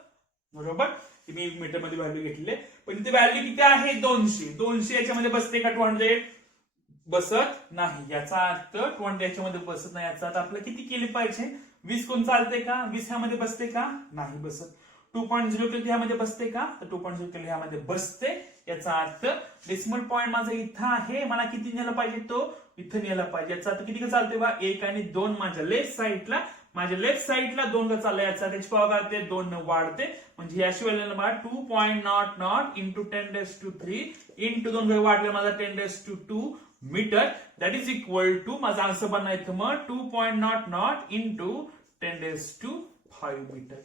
बरोबर. मी मीटर मध्ये व्हॅल्यू घेतली, पण इथे व्हॅल्यू किती आहे, 200. 200 याच्यामध्ये बसते का 200? बसत नाही. याचा अर्थ 200 याच्यामध्ये बसत नाही. याचा अर्थ आपल्याला किती केली पाहिजे, 20 कोण चालते का? 20 ह्यामध्ये बसते का? नाही बसत. 2.0 केली ह्यामध्ये बसते का? तर 2.0 केली ह्यामध्ये बसते. याचा अर्थ डेसिमल पॉईंट माझा इथं आहे, मला किती नेला पाहिजे, तो इथं नेला पाहिजे. याचा अर्थ किती चालते बा, 1 आणि 2 माझ्या लेफ्ट साईडला. माझ्या लेफ्ट साईडला 2 का चालला, याचा त्याची पॉवर काय, 2 वाढते. म्हणजे याशिवाय 2.00 इंटू 10⁻3 इंटू 2 वाढले माझा 10⁻2 metre. That is equal to माझा आन्सर बनायचं मग 2.00 इंटू 10⁻5 मीटर.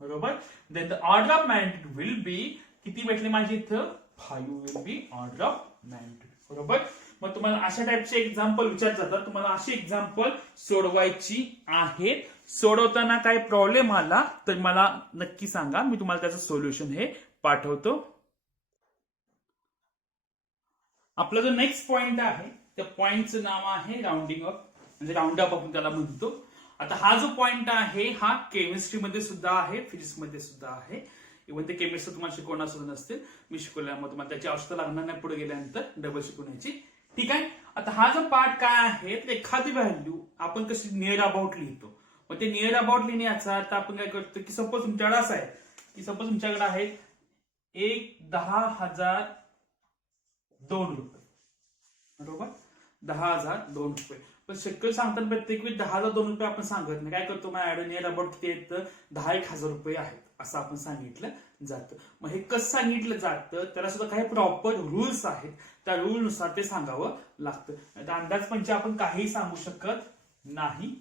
बरोबर. Then the order of magnitude will be, किती भेटले माझी इथं, 5 will be order of magnitude. बरोबर. मग तुम्हाला अशा टाइपचे एक्झाम्पल विचारले जातात. तुम्हाला अशी एक्झाम्पल सोडवायची आहेत. सोडवताना काही प्रॉब्लेम आला तर मला नक्की सांगा, मी तुम्हाला त्याचं सोल्युशन हे पाठवतो. आपला जो नेक्स्ट पॉइंट आहे त्या पॉइंटचं नाव आहे राउंडिंग अप, म्हणजे राउंड अप आपण त्याला म्हणतो. आता हा जो पॉइंट आहे हा केमिस्ट्रीमध्ये सुद्धा आहे, फिजिक्समध्ये सुद्धा आहे. इव्हन ते केमिस्ट्री तुम्हाला शिकवणार सुद्धा नसतील, मी शिकवल्यामुळे तुम्हाला त्याची आवश्यकता लागणार नाही पुढे गेल्यानंतर डबल शिकवण्याची. ठीक आहे. आता हा जो पार्ट काय आहे, तर एखादी व्हॅल्यू आपण कशी नियर अबाउट लिहितो. मग ते नियर अबाउट लिहिण्याचा आता आपण काय करतो, की सपोज तुमच्याकडे असं आहे, की सपोज तुमच्याकडे आहे 10,002 रुपये. बरोबर. 10,002 रुपये. पण शक्य सांगताना प्रत्येक वेळी 10,002 रुपये आपण सांगत नाही. काय करतो, मग नियर अबाउट किती येतं, 10,000 रुपये आहेत असं आपण सांगितलं जातं. मग हे कसं सांगितलं जातं, त्याला सुद्धा काही प्रॉपर रूल्स आहेत. त्या रूल नुसार ते सांगावं लागतं. अंदाजपंच आपण काही सांगू शकत नाही.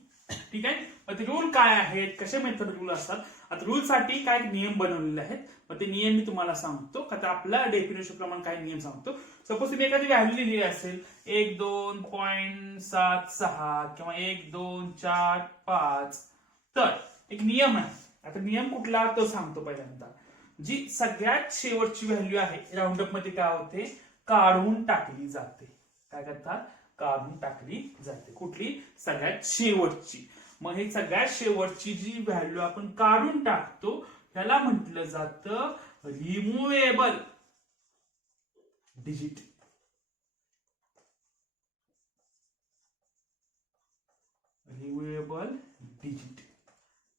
ठीक आहे. मग ते रूल काय आहेत, कशा मेथड रूल असतात. आता रूल साठी काय नियम बनवलेले आहेत. मग ते नियम मी तुम्हाला सांगतो. आता आपल्या डेफिनेशन प्रमाणे काय नियम सांगतो. सपोज तुम्ही एखादी व्हॅल्यू लिहिली असेल 1,2.76 किंवा 1,2,4,5, तर एक नियम आहे. आता नियम कुठला तो सांगतो पहिल्यांदा. जी सगळ्यात शेवटची व्हॅल्यू आहे राऊंडअप मध्ये काय होते, काढून टाकली जाते. काय करतात, काढून टाकली जाते. कुठली, सगळ्यात शेवटची. मग ही सगळ्यात शेवटची जी व्हॅल्यू आपण काढून टाकतो त्याला म्हटलं जातं रिमुवेबल डिजिट. रिमुवेबल डिजिट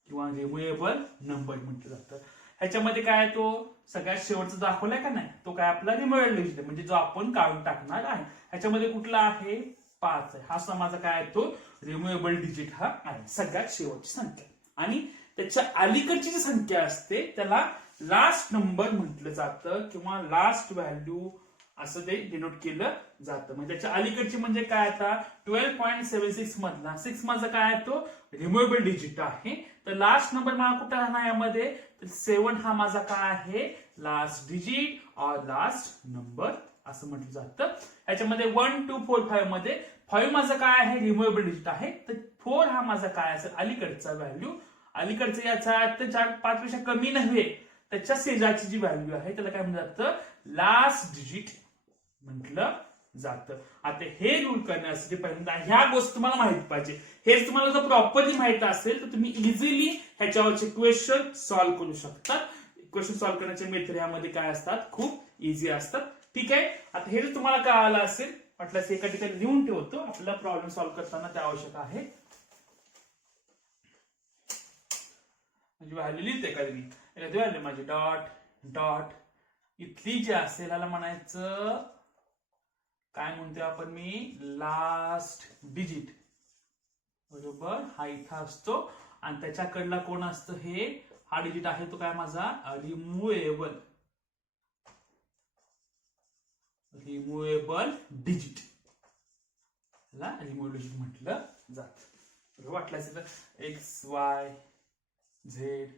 किंवा रिमुवेबल नंबर म्हटलं जातं. ह्याच्यामध्ये काय, तो सगळ्यात शेवटचा दाखवलाय का नाही, तो काय आपला रिमुवेबल डिजिट म्हणजे जो आपण काढून टाकणार आहे. ह्याच्यामध्ये कुठला आहे, 5 आहे. हा माझा काय आहे तो रिमुवेबल डिजिट हा आहे, सगळ्यात शेवटची संख्या. आणि त्याच्या अलीकडची जी संख्या असते त्याला लास्ट नंबर म्हटलं जातं किंवा लास्ट व्हॅल्यू असं ते डिनोट केलं जातं. म्हणजे त्याच्या अलीकडची म्हणजे काय, आता 12.76 मधला 6 माझा काय आहे तो रिमुवेबल डिजिट आहे. तर लास्ट नंबर मला कुठं राहणार यामध्ये, तर 7 हा माझा काय आहे लास्ट डिजिट और लास्ट नंबर असं म्हटलं जातं. याच्यामध्ये 1 2 4 5 मध्ये 5 माझा काय आहे रिमुवेबल डिजिट आहे, तर 4 हा माझा काय असेल अलीकडचा व्हॅल्यू. अलीकडचं याचा अर्थ 5 पेक्षा कमी नव्हे, त्याच्या शेजारची जी व्हॅल्यू आहे त्याला काय म्हणलं जातं लास्ट डिजिट म्हटलं जातं. आता हे रूल करण्यासाठी पहिल्यांदा ह्या गोष्टी तुम्हाला माहित पाहिजे. हेच तुम्हाला जर प्रॉपरली माहित असेल तर तुम्ही इझिली ह्याच्यावरचे क्वेश्चन सॉल्व्ह करू शकता. क्वेश्चन सॉल्व्ह करण्याचे मेथड यामध्ये काय असतात, खूप इझी असतात. ठीक आहे, आता हे जर तुम्हाला कळालं असेल म्हटल्यास एका ठिकाणी लिहून ठेवतो, आपल्याला प्रॉब्लेम सॉल्व्ह करताना ते आवश्यक आहे. म्हणजे व्हॅल्यू लिहिते का मी, एखादी व्हॅल्यू माझी डॉट डॉट इथली जी असेल याला म्हणायचं काय म्हणतोय आपण मी लास्ट डिजिट, बरोबर. हा इथं असतो आणि त्याच्याकडला कोण असतं, हे हा डिजिट आहे तो काय माझा रिमुवेबल डिजिट, रिमुवेबल डिजिट म्हटलं जातं. वाटलं एक्स वाय झेड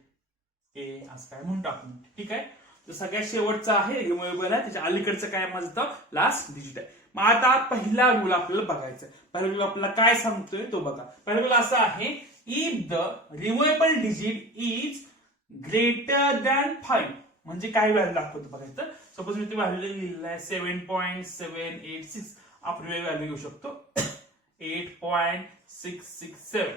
ए असं काय म्हणून टाकून. ठीक आहे, तर सगळ्यात शेवटचा आहे रिमुवेबल आहे, त्याच्या अलीकडचं काय माझं लास्ट डिजिट आहे. मग आता पहिला रूल आपल्याला बघायचा आहे. पहिला रूल आपल्याला काय सांगतोय तो बघा. पहिला रूल असा आहे, if the removable digit is greater than 5, म्हणजे काय व्हॅल्यू दाखवतो बघायचं. सपोज मी ती व्हॅल्यू लिहिलेलं आहे 7.786, आपण व्हॅल्यू घेऊ शकतो 8.667,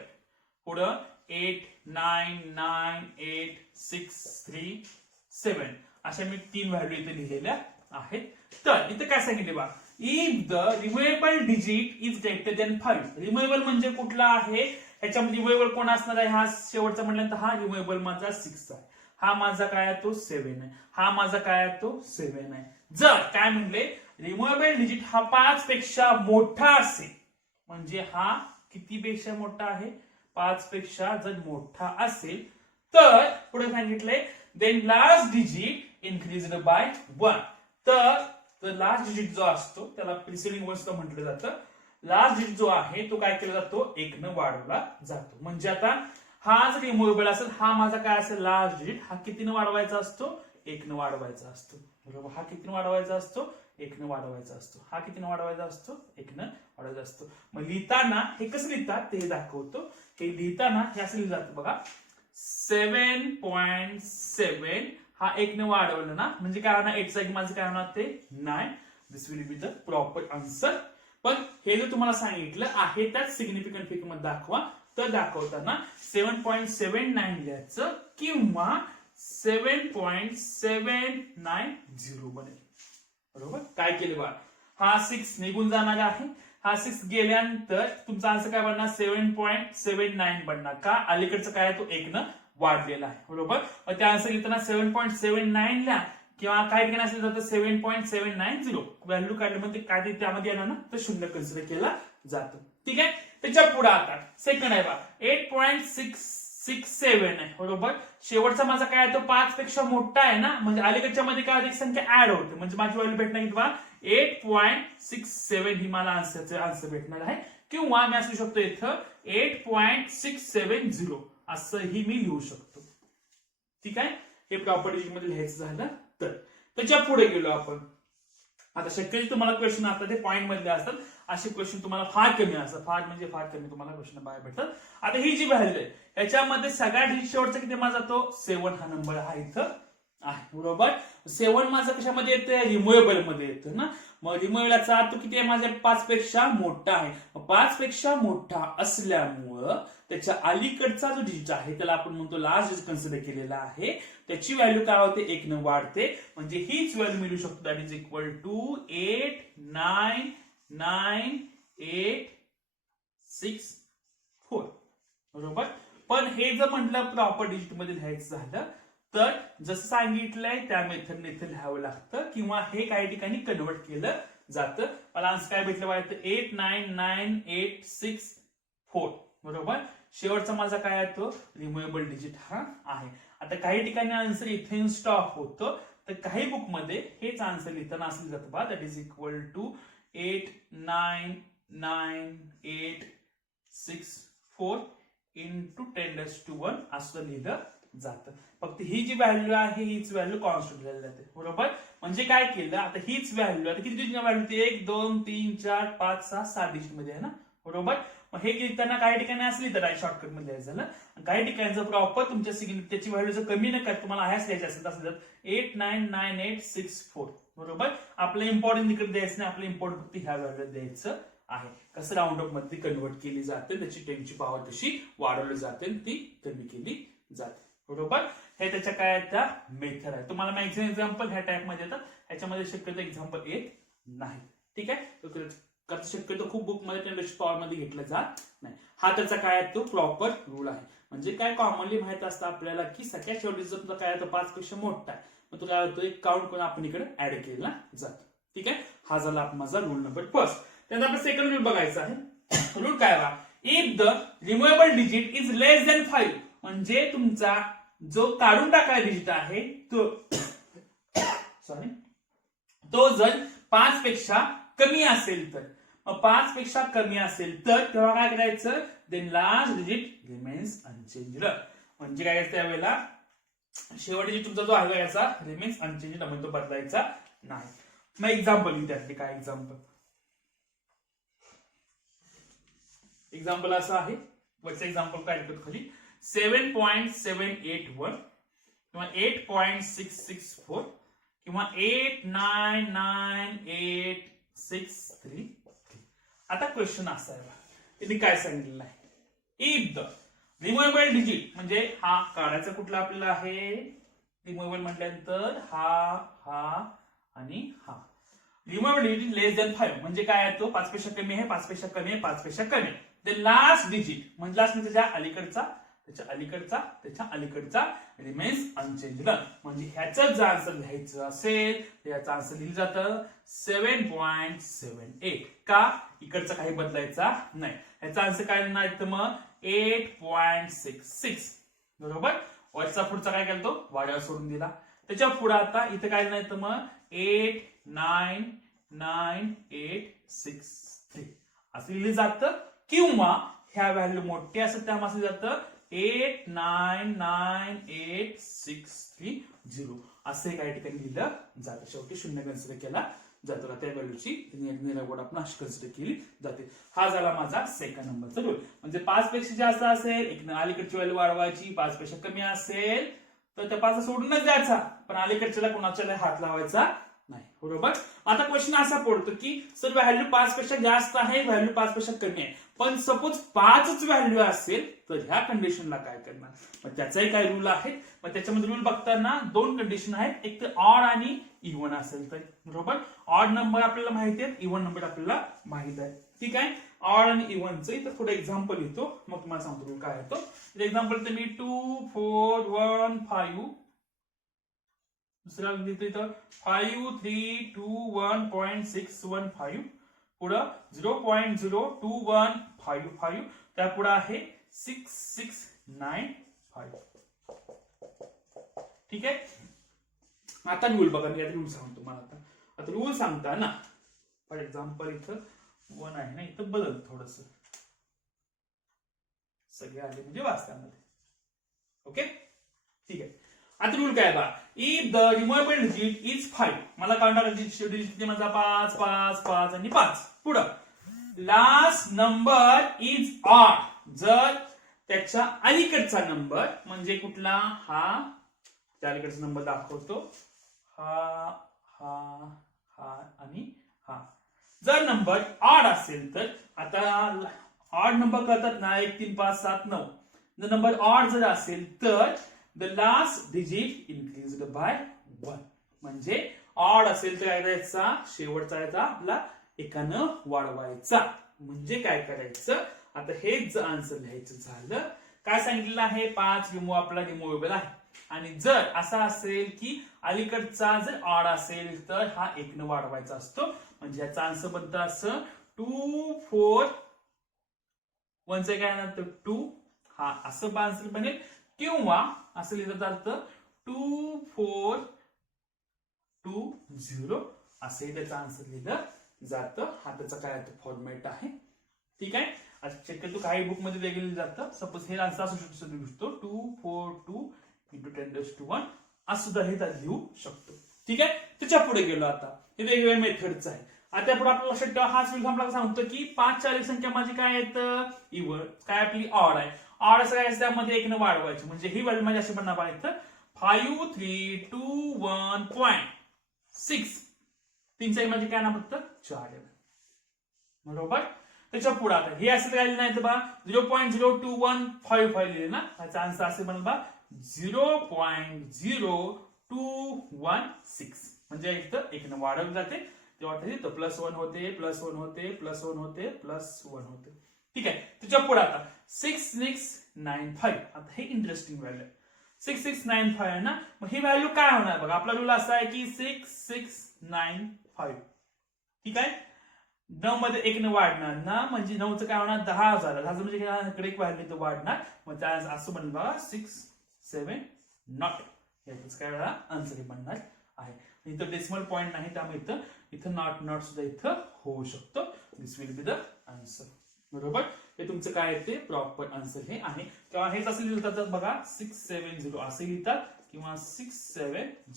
पुढं 8998637, अशा मी 3 व्हॅल्यू इथे लिहिलेल्या आहेत. तर इथे काय सांगितले बा, if the removable digit is greater than 5. Removable म्हणजे कुठला आहे, ह्याच्यामध्ये रिमुवेबल कोण असणार आहे, हा शेवटचा म्हटल्यानंतर हा रिमुवेबल माझा 6 आहे, हा माझा काय आहे तो 7 आहे, हा माझा काय आहे तो 7 आहे. जर काय म्हणले रिमुवेबल डिजिट हा 5 पेक्षा मोठा असेल, म्हणजे हा किती पेक्षा मोठा आहे, 5 पेक्षा जर मोठा असेल, तर पुढे सांगितलंय then last digit increased by 1. तर लास्ट डिजिट जो असतो त्याला प्रिसिडिंग वन्स म्हटलं जातं. लास्ट डिजिट जो आहे तो काय केला जातो 1 न वाढवला जातो. म्हणजे आता हा जर रिमुवेबल असेल, हा माझा काय असेल लास्ट डिजिट, हा कितीने वाढवायचा असतो 1 न वाढवायचा असतो, बरोबर. हा कितीने वाढवायचा असतो 1 न वाढवायचा असतो, हा कितीने वाढवायचा असतो 1 न वाढवायचा असतो. मग लिहिताना हे कसं लिहितात ते दाखवतो. हे लिहिताना हे असं लिहिलं जातं बघा, 7.7 हा 1 ने वाढवलं ना, म्हणजे काय होणार 8 जागी माझं काय होणार ते 9. This will be the proper answer. पण हे जर तुम्हाला सांगितलं आहे त्याच सिग्निफिकंट फिगर मध्ये दाखवा, तर दाखवताना 7.790 लिहायचं किंवा 7.790 बनेल, बरोबर. काय केले बा, हा 6 निघून जाणार आहे, हा 6 गेल्यानंतर तुमचा आन्सर काय बनणार 7.79 बनणार. का, अलीकडचं काय तो 1 न वाढलेला आहे, बरोबर. त्या आन्सर लिहिताना 7.79 ला किंवा काय ठिकाणी असलं जातं 7.790 व्हॅल्यू काढली म्हणजे काय त्यामध्ये येणार ना, तर 0 कन्सिडर केला जातो. ठीक आहे, त्याच्या पुढे आता सेकंड आहे बा 8.667 आहे, बरोबर. शेवटचा माझा काय आहे तो 5 पेक्षा मोठा आहे ना, म्हणजे अलीकडच्या मध्ये काय एक संख्या ऍड होते, म्हणजे माझी व्हॅल्यू भेटणार की बा 8.67 ही मला आन्सर भेटणार आहे. किंवा मी असू शकतो इथं 8.670 असंही मी लिहू शकतो. ठीक आहे, हे प्रॉपर्टी मध्ये लिहायचं झालं तर. त्याच्या पुढे गेलो आपण. आता शक्यतो तुम्हाला क्वेश्चन आता ते पॉईंट मधले असतात, असे क्वेश्चन तुम्हाला फार कमी असतात, फार म्हणजे फार कमी तुम्हाला क्वेश्चन बाहेर भेटतात. आता ही जी व्हॅल्यू आहे याच्यामध्ये सगळ्यात शेवटचा किती माझा तो 7 हा नंबर हा इथं आहे, बरोबर. 7 माझा कशामध्ये येतं रिमुवेबल मध्ये येतं ना, मग रिमुवेबलचा अर्थ किती आहे माझ्या 5 पेक्षा मोठा आहे. 5 पेक्षा मोठा असल्यामुळं त्याच्या अलीकडचा जो डिजिट आहे त्याला आपण म्हणतो लास्ट डिजिट कन्सिडर केलेला आहे, त्याची व्हॅल्यू काय होते 1 न वाढते. म्हणजे हीच व्हॅल्यू मिळू शकतो दॅट इज इक्वल टू 89986 बरोबर. पण हे जर म्हटलं प्रॉपर डिजिट मध्ये लिहायचं झालं तर जसं सांगितलंय त्या मेथडने इथे लिहावं लागतं, किंवा हे काही ठिकाणी कन्वर्ट केलं जातं. मला आन्सर काय भेटलं बघा, 899864 बरोबर. शेवटचा माझा काय आहे तो रिमुवेबल डिजिट हा आहे. आता काही ठिकाणी आन्सर इथेन स्टॉप होतं, तर काही बुक मध्ये हेच आन्सर लिहिताना असं जातं बा, that is equal to 899864 into 10⁻⁴ असं लिहिलं जातं. फक्त ही जी व्हॅल्यू आहे हीच व्हॅल्यू कॉन्स्टंट लिहिली जाते बरोबर. म्हणजे काय केलं, आता हीच व्हॅल्यू, आता किती डिजिट व्हॅल्यू ती 1 2 3 4 5 6 7 डिजिट मध्ये आहे ना बरोबर. मग हे लिहिताना काही ठिकाणी असली तर शॉर्टकट मध्ये लिहायचं झालं, काही ठिकाणी जर प्रॉपर तुमच्या त्याची व्हॅल्यू जर कमी न करता तुम्हाला ह्याच लिहायचं असेल तर 899864 बरोबर. आपलं इम्पॉर्टंट इकडे द्यायचं नाही, आपलं इम्पॉर्टंट फक्त ह्या व्हॅल्यू द्यायचं आहे. कसं राऊंड ऑफ मध्ये कन्वर्ट केली जाते, त्याची 10 ची पॉवर कशी वाढवली जाते ती कमी केली जाते बरोबर. हे त्याच्या काय त्या मेथड आहे. तुम्हाला मॅक्झिमम एक्झाम्पल ह्या टाइप मध्ये येतात, ह्याच्यामध्ये शक्यतो एक्झाम्पल येत नाही. ठीक आहे, शक्यतो खूप बुक मध्ये 10 पॉवर मध्ये घेतलं जात नाही. हा त्याचा काय तो प्रॉपर रूल आहे. म्हणजे काय कॉमनली माहित असतं आपल्याला की सगळ्यात शेवटी जर तुला काय 5 पेक्षा मोठा आहे, मग तुला काय होतं एक काउंट करून आपण इकडे ऍड केला जातो. ठीक आहे, हा झाला माझा रूल नंबर फर्स्ट. त्यानंतर आपण सेकंड रूल बघायचा आहे. रूल काय बा, if the removable digit is less than 5, म्हणजे तुमचा जो काढून टाकायला डिजिट आहे तो सॉरी तो जर 5 पेक्षा कमी असेल तर, 5 पेक्षा कमी असेल तर तेव्हा काय करायचं, then last digit remains unchanged. म्हणजे काय करायचं त्यावेळेला शेवट डिजिट तुमचा जो आहे याचा रिमेन्स अनचेंज्ड, म्हणजे तो बदलायचा नाही. मग एक्झाम्पल विद्यार्थी काय एक्झाम्पल असं आहे. वरचं एक्झाम्पल काय लिहितो खाली 7.781 किंवा 8.664 किंवा 8998633. आता क्वेश्चन असा आहे, त्यांनी काय सांगितलेलं आहे, इफ द रिमुवेबल डिजिट, म्हणजे हा काढायचा कुठला आपल्याला आहे रिमुवेबल म्हटल्यानंतर हा आणि हा. रिमुवेबल डिजिट लेस दॅन 5 म्हणजे काय आहे तो 5 पेक्षा कमी आहे, 5 पेक्षा कमी आहे, 5 पेक्षा कमी आहे. द लास्ट डिजिट म्हणजे लास्ट त्याच्या अलीकडचा रिमेन्स अनचेंज्ड. म्हणजे ह्याचं जर आन्सर लिहायचं असेल तर याचं आन्सर लिहिलं जातं 7.78. का, इकडचा काही बदलायचा नाही. ह्याचा आन्सर काय लिहिणार तर मग 8.66 बरोबर. वरचा पुढचा काय केला तो वाड्यावर सोडून दिला. त्याच्या पुढे आता इथं काय नाही तर मग 8998633 असं लिहिलं जातं, किंवा ह्या व्हॅल्यू मोठी असं त्या असं जातं 8998630 असे काही ठिकाणी लिहिलं जातं. शेवटी शून्य कन्सिडर केला जातो, त्या व्हॅल्यूची निरावड आपण अशी कन्सिडर केली जाते. हा झाला माझा सेकंड नंबरचा रूल. म्हणजे 5 पेक्षा जास्त असेल एक अलीकडची व्हॅल्यू वाढवायची, 5 पेक्षा कमी असेल तर त्या 5 सोडूनच द्यायचा, पण अलीकडच्याला कोणाच्याला हात लावायचा नाही बरोबर. आता क्वेश्चन असा पडतो की सर व्हॅल्यू 5 पेक्षा जास्त आहे, व्हॅल्यू 5 पेक्षा कमी आहे, पण सपोज 5च व्हॅल्यू असेल तर ह्या कंडिशनला काय करणार. मग त्याचाही काय रूल आहे. मग त्याच्यामध्ये रूल बघताना 2 कंडिशन आहेत, एक तर ऑड आणि इव्हन असेल तर बरोबर. ऑड नंबर आपल्याला माहिती आहे, इव्हन नंबर आपल्याला माहित आहे. ठीक आहे, ऑड आणि इव्हनचं इथं थोडं एक्झाम्पल येतो, मग तुम्हाला सांगतो रूल काय येतो. एक्झाम्पल तर मी 2 4 1 5, दुसरा लिहितो इथं 5 3 2 1.615, पुढं 0.02155, त्या पुढे आहे 6695. ठीक आहे, आता रूल बघा, मी रूल सांगतो मला. आता रूल सांगताना फॉर एक्झाम्पल इथं 1 आहे ना, इथं बदल थोडस सगळे आले म्हणजे वाचतामध्ये. ओके ठीक आहे. आता रूल काय बा, if the removable digit is 5, मला काउंट डिजिट माझा 5 5 5 आणि 5, पुढं लास्ट नंबर इज ऑड, जर त्याच्या अलीकडचा नंबर म्हणजे कुठला, हा त्या अलीकडचा नंबर दाखवतो, हा हा हा आणि हा, जर नंबर ऑड असेल तर, आता ऑड नंबर करतात ना 1 3 5 7 9, जर नंबर ऑड जर असेल तर the last digit increased by 1, म्हणजे ऑड असेल तर काय करायचा, शेवटचा याचा आपला एकानं वाढवायचा. म्हणजे काय करायचं, आता हेच जर आन्सर लिहायचं झालं, काय सांगितलेलं आहे 5 आपला रिमुवेबल आहे, आणि जर असा असेल की अलीकडचा जर ऑड असेल तर हा 1 न वाढवायचा असतो. म्हणजे याचा आन्सर बनतं असं 2 4 1 चं काय ना 2 हा असं आन्सर बनेल किंवा असं लिहिलं जातं 2 4 2 0 असंही त्याचा आन्सर लिहिलं जातं. हा त्याचा काय फॉर्मॅट आहे. ठीक आहे. आता शक्यतो काही बुक मध्ये वेगळं जातं. सपोज हे आन्सर असू शकतो 2 4 2 × 10⁻1 असं सुद्धा हे लिहू शकतो. ठीक आहे. त्याच्या पुढे गेलो आता हे वेगवेगळ्या मेथडचं आहे. आता पुढे आपल्याला लक्षात ठेवा हाच एक्झाम्पल सांगतो की 5 4 संख्या माझी काय आहेत इव्हन काय आपली ऑड आहे. ऑड असं काय त्यामध्ये 1 न वाढवायची म्हणजे ही व्हॅल्यू माझी अशी बनणार पाहिजे 5 3 2 1.6 3 ची माझी काय ना फक्त 4 आहे. बरोबर. त्याच्या पुढे आता हे असं काय नाही तर बा 0.0215 लिहिले ना याचा आन्सर असे बनल बा 0.0216 म्हणजे इथं 1 न वाढवलं जाते तेव्हा तिथं +1 होते +1 होते +1 होते +1 होते. ठीक आहे. त्याच्या पुढे आता 6695 आता हे इंटरेस्टिंग व्हॅल्यू आहे. 6695 आहे ना मग ही व्हॅल्यू काय होणार बघा आपला रूल असा आहे की 6695 ठीक आहे. 9 मध्ये 1 न वाढणार ना म्हणजे 9चं काय होणार 10,000 10,000 म्हणजे इकडे एक व्हॅल्यू तर वाढणार मग त्या असं बनलं बघा 670 याच काय आन्सर बनणार आहे. इथं डेसिमल पॉईंट नाही त्यामुळे इथं नॉट सुद्धा इथं होऊ शकतो. दिस विल बी द आन्सर. बरोबर. हे तुमचं काय ते प्रॉपर आन्सर हे आहे. तेव्हा हेच असं लिहिलं जातात बघा 670 असे लिहितात किंवा 670 ×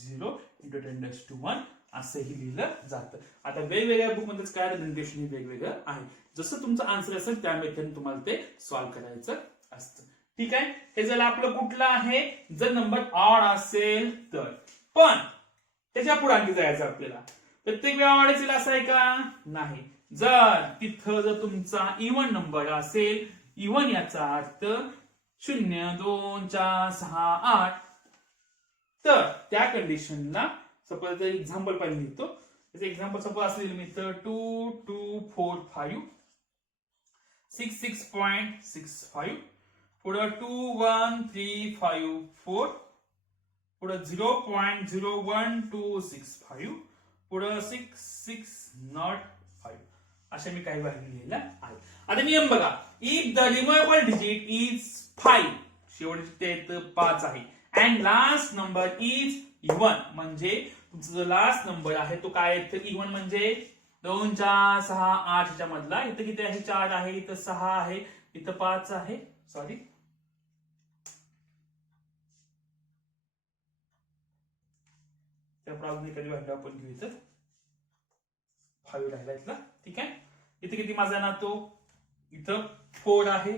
10⁻1 असंही लिहिलं जातं. आता वेगवेगळ्या बुक मध्येच काय जनरेशन हे वेगवेगळं आहे. जसं तुमचं आन्सर असेल त्या मेथडने तुम्हाला ते सॉल्व्ह करायचं असतं. ठीक आहे. हे जर आपलं कुठलं आहे जर नंबर ऑड असेल तर पण त्याच्या पुढे आणखी जायचं आपल्याला प्रत्येक वेळा ऑड असेल असं आहे का नाही. जर तिथं जर तुमचा इव्हन नंबर असेल इव्हन याचा अर्थ 0 2 4 6 8 तर त्या कंडिशनला सपोज एक्झाम्पल पाहिजे लिहितो. त्याचं एक्झाम्पल सपोज असलेलं मी तर 2 2 4 5 66.65 पुढे 2 1 3 5 4 पुढे 0.01265 पुढे 6605 अशा मी काही व्हॅल्यू लिहिल्या आहे. आता नियम बघा if the removable digit is 5 शेवटचे 5 आहे and last number is even म्हणजे तुमचा जो लास्ट नंबर आहे तो काय आहे इव्हन म्हणजे 2 4 6 8 च्या मधला इथं किती आहे 4 आहे इथं 6 आहे इथं 5 आहे सॉरी त्या प्रॉब्लेम कधी व्हॅल्यू आपण घेऊ इथं 5 राहिला इथला. ठीक आहे. इथे किती माझा ना तो इथं 4 आहे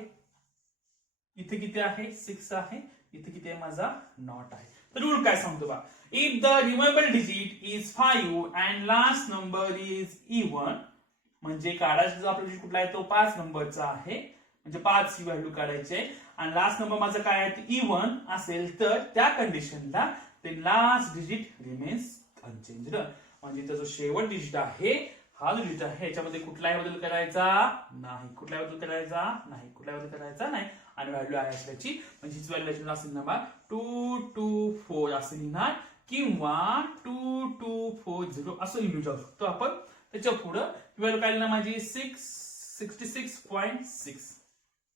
इथे किती आहे 6 आहे इथे किती आहे माझा नॉट आहे. तर रूल काय सांगतो बा if the removable digit is 5 and last number is even म्हणजे काढायचा जो आपला कुठला आहे तो 5 नंबरचा आहे म्हणजे 5 ही व्हॅल्यू काढायची आहे आणि लास्ट नंबर माझा काय आहे इव्हन असेल तर त्या कंडिशनला ते लास्ट डिजिट रिमेन्स अनचेंज्ड म्हणजे त्याचा शेवट डिजिट आहे हा जो डिजिट आहे याच्यामध्ये कुठलाही बदल करायचा नाही कुठलाही बदल करायचा नाही कुठलाही बदल करायचा नाही आणि व्हॅल्यू आहे असल्याची म्हणजे हिच व्हॅल्यू असेल ना 224 असं लिहिणार किंवा 2240 असं लिहू जाऊ शकतो आपण. त्याच्या पुढे व्हॅल्यू काय लिहिणार माझी 66.6